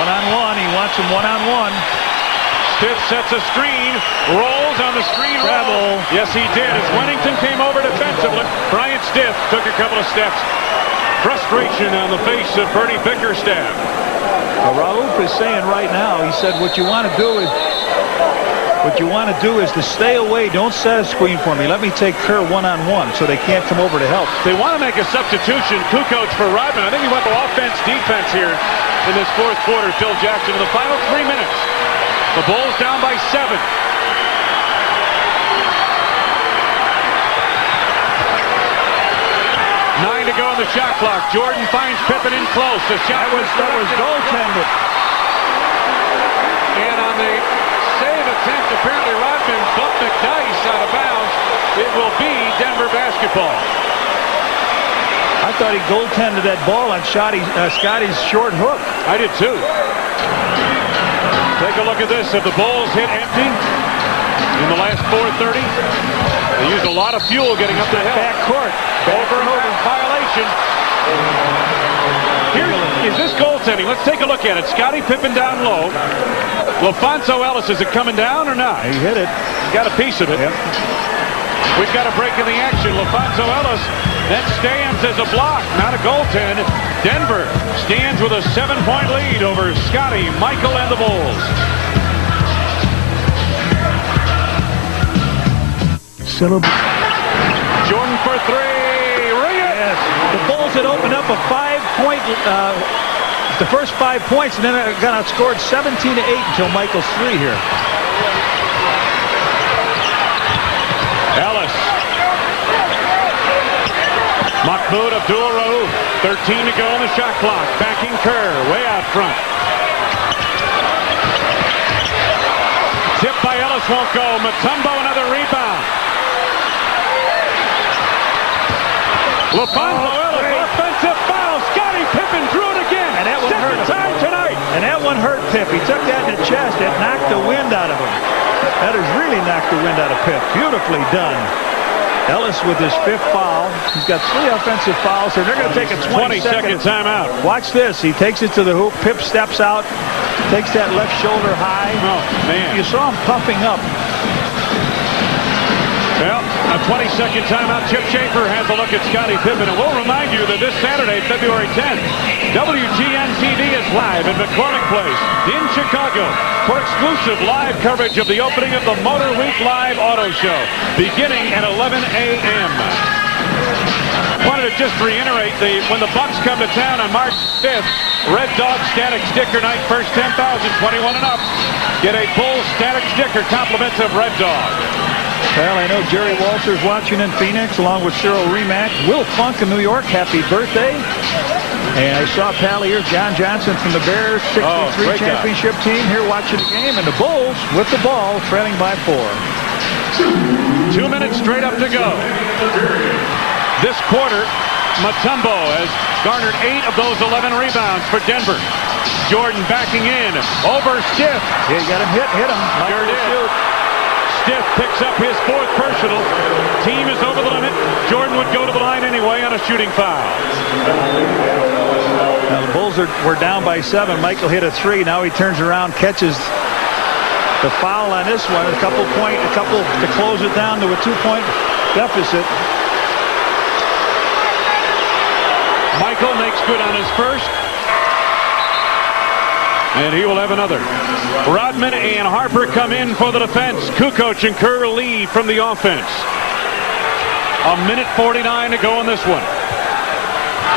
One-on-one. He wants him one-on-one. Stiff sets a screen, rolls on the screen. Travel. Yes, he did. As Wennington came over defensively, Bryant Stiff took a couple of steps. Frustration on the face of Bernie Bickerstaff. Rauf is saying right now, he said, what you want to do is to stay away. Don't set a screen for me. Let me take Kerr one-on-one so they can't come over to help. They want to make a substitution. Kukoc for Rodman. I think he went to offense, defense here in this 4th quarter. Phil Jackson in the final 3 minutes. The Bulls down by 7. 9 to go on the shot clock. Jordan finds Pippen in close. The shot That was goaltended. And on the save attempt, apparently Rodman bumped McDyess out of bounds. It will be Denver basketball. I thought he goaltended that ball on Scotty's short hook. I did too. Take a look at this. If the Bulls hit empty in the last 4:30, they used a lot of fuel getting up the hill. Back court. Over and over. Violation. Here is this goaltending. Let's take a look at it. Scottie Pippen down low. LaFonso Ellis, is it coming down or not? He hit it. Got a piece of it. Yep. We've got a break in the action. LaFonso Ellis then stands as a block, not a goaltend. Denver stands with a 7-point lead over Scotty, Michael, and the Bulls. Celebrate. Jordan for three. Ring it. Yes. The Bulls had opened up a 5-point, the first 5 points, and then it got outscored 17-8 until Michael's three here. Ellis. Mahmoud Abdul-Rauf. 13 to go on the shot clock. Backing Kerr way out front. Tip by Ellis won't go. Mutombo another rebound. LaFonso Ellis, offensive foul. Scottie Pippen drew it again. And that one hurt him. Second time tonight. And that one hurt Pip. He took that in the chest. It knocked the wind out of him. That has really knocked the wind out of Pip. Beautifully done. Ellis with his 5th foul. He's got 3 offensive fouls, and they're going to take a 20-second timeout. Watch this. He takes it to the hoop. Pip steps out, takes that left shoulder high. Oh, man. You saw him puffing up. Well, a 20-second timeout. Chip Schaefer has a look at Scottie Pippen, and we'll remind you that this Saturday, February 10th, WGN-TV is live at McCormick Place in Chicago for exclusive live coverage of the opening of the Motor Week Live Auto Show, beginning at 11 a.m. Wanted to just reiterate, when the Bucks come to town on March 5th, Red Dog Static Sticker Night, first 10,000, 21 and up. Get a full static sticker, compliments of Red Dog. Well, I know Jerry Walters watching in Phoenix along with Cyril Remack. Will Funk in New York, happy birthday. And I saw Pally here, John Johnson from the Bears 63 championship team here watching the game. And the Bulls with the ball trailing by 4. 2 minutes straight up to go. This quarter, Mutombo has garnered 8 of those 11 rebounds for Denver. Jordan backing in over Stiff. Yeah, you got him hit him. Sure did. Stiff picks up his 4th personal. Team is over the limit. Jordan would go to the line anyway on a shooting foul. Now the Bulls were down by 7. Michael hit a 3. Now he turns around, catches the foul on this one. A couple to close it down to a 2-point deficit. Michael makes good on his first. And he will have another. Rodman and Harper come in for the defense. Kukoc and Kerr lead from the offense. A minute 49 to go in this one.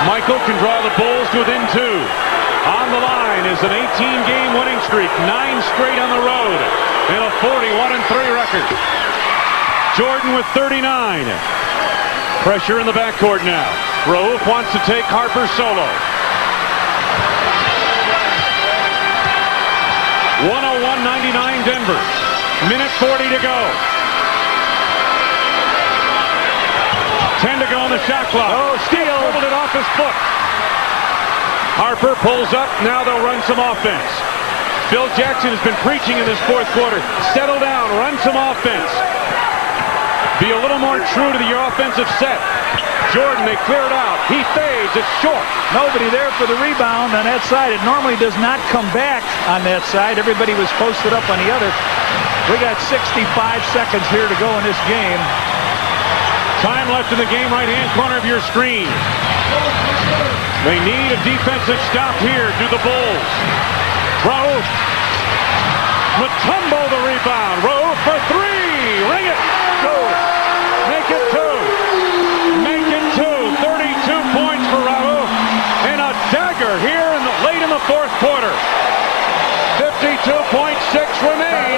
Michael can draw the Bulls to within 2. On the line is an 18-game winning streak. 9 straight on the road. And a 41-3 record. Jordan with 39. Pressure in the backcourt now. Rauf wants to take Harper solo. 101-99 Denver. Minute 40 to go. 10 to go on the shot clock. Oh, steal. Pulled it off his foot. Harper pulls up. Now they'll run some offense. Phil Jackson has been preaching in this 4th quarter. Settle down. Run some offense. Be a little more true to your offensive set. Jordan, they clear it out. He fades. It's short. Nobody there for the rebound on that side. It normally does not come back on that side. Everybody was posted up on the other. We got 65 seconds here to go in this game. Time left in the game, right-hand corner of your screen. They need a defensive stop here. Do the Bulls. Rauf. Mutombo the rebound. Rauf for 3. Ring it. Go. Make it 2. Make it 2. 32 points for Rauf. And a dagger here late in the 4th quarter. 52.6 remain.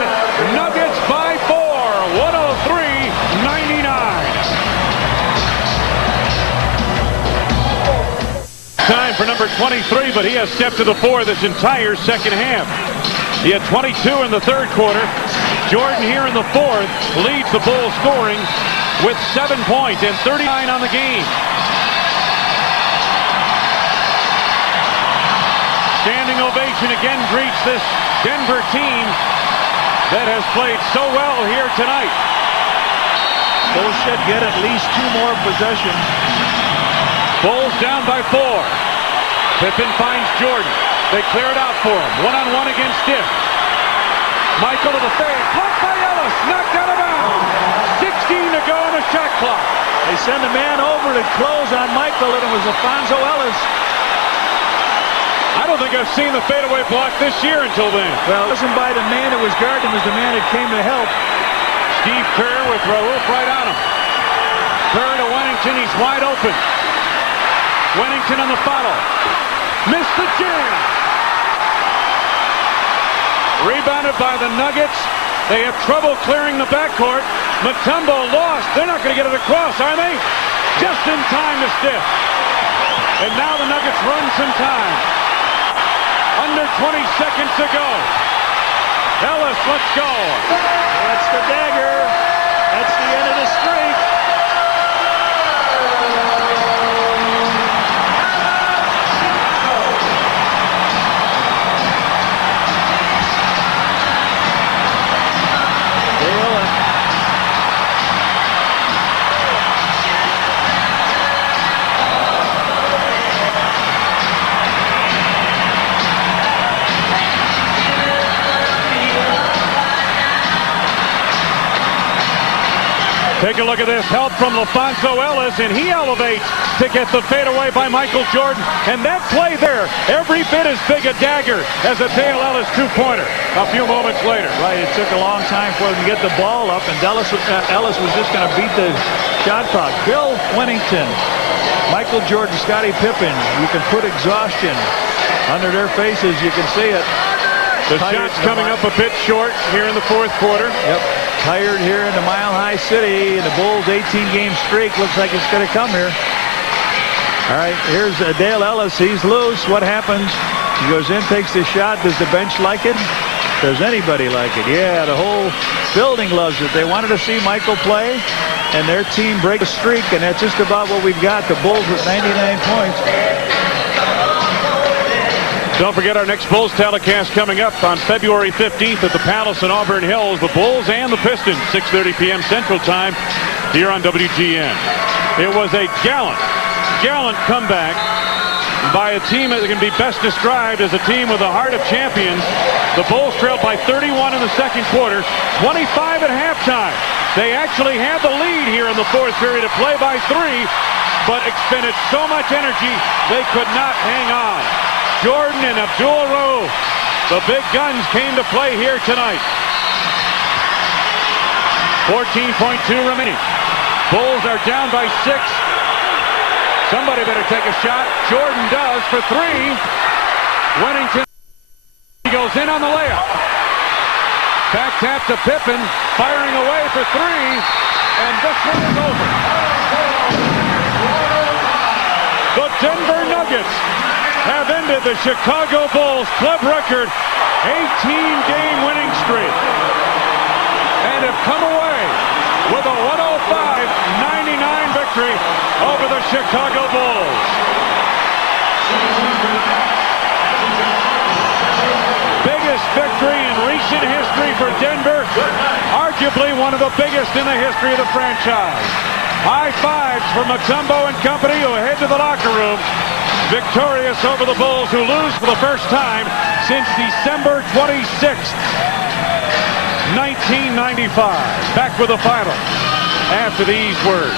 Nuggets by 4. 103-99. Time for number 23, but he has stepped to the fore this entire second half. He had 22 in the 3rd quarter. Jordan here in the 4th leads the Bulls scoring with 7 points and 39 on the game. Standing ovation again greets this Denver team that has played so well here tonight. Bulls should get at least 2 more possessions. Bulls down by 4. Pippen finds Jordan. They clear it out for him. One-on-one against Stiff. Michael to the fade. Blocked by Ellis. Knocked out of bounds. 16 to go on the shot clock. They send a man over to close on Michael, and it was Alfonso Ellis. I don't think I've seen the fadeaway block this year until then. Well, it wasn't by the man that was guarding him, it was the man that came to help. Steve Kerr with Rauf right on him. Kerr to Wennington, he's wide open. Wennington on the follow. Missed the jam. Rebounded by the Nuggets. They have trouble clearing the backcourt. Mutombo lost. They're not going to get it across, are they? Just in time to stiff. And now the Nuggets run some time. Under 20 seconds to go. Ellis, let's go. That's the dagger. That's the end of the streak. Take a look at this. Help from LaFonso Ellis, and he elevates to get the fadeaway by Michael Jordan. And that play there, every bit as big a dagger as a Dale Ellis two-pointer a few moments later. Right, it took a long time for him to get the ball up, and Ellis was just going to beat the shot clock. Bill Wennington, Michael Jordan, Scottie Pippen, you can put exhaustion under their faces. You can see it. The shot's coming up a bit short here in the fourth quarter. Yep. Tired here in the Mile High City, and the Bulls' 18-game streak looks like it's going to come here. All right, here's Dale Ellis. He's loose. What happens? He goes in, takes the shot. Does the bench like it? Does anybody like it? Yeah, the whole building loves it. They wanted to see Michael play, and their team break a streak, and that's just about what we've got. The Bulls with 99 points. Don't forget our next Bulls telecast coming up on February 15th at the Palace in Auburn Hills. The Bulls and the Pistons, 6:30 p.m. Central Time here on WGN. It was a gallant comeback by a team that can be best described as a team with a heart of champions. The Bulls trailed by 31 in the second quarter, 25 at halftime. They actually had the lead here in the fourth period to play by 3, but expended so much energy they could not hang on. Jordan and Abdul-Rauf, the big guns, came to play here tonight. 14.2 remaining. Bulls are down by 6. Somebody better take a shot. Jordan does for 3. Wennington goes in on the layup. Back tap to Pippen, firing away for 3, and this one is over. The Denver Nuggets have ended the Chicago Bulls club record 18-game winning streak and have come away with a 105-99 victory over the Chicago Bulls. Biggest victory in recent history for Denver, arguably one of the biggest in the history of the franchise. High fives for Mutombo and company, who head to the locker room, victorious over the Bulls, who lose for the first time since December 26th, 1995. Back with the final after these words.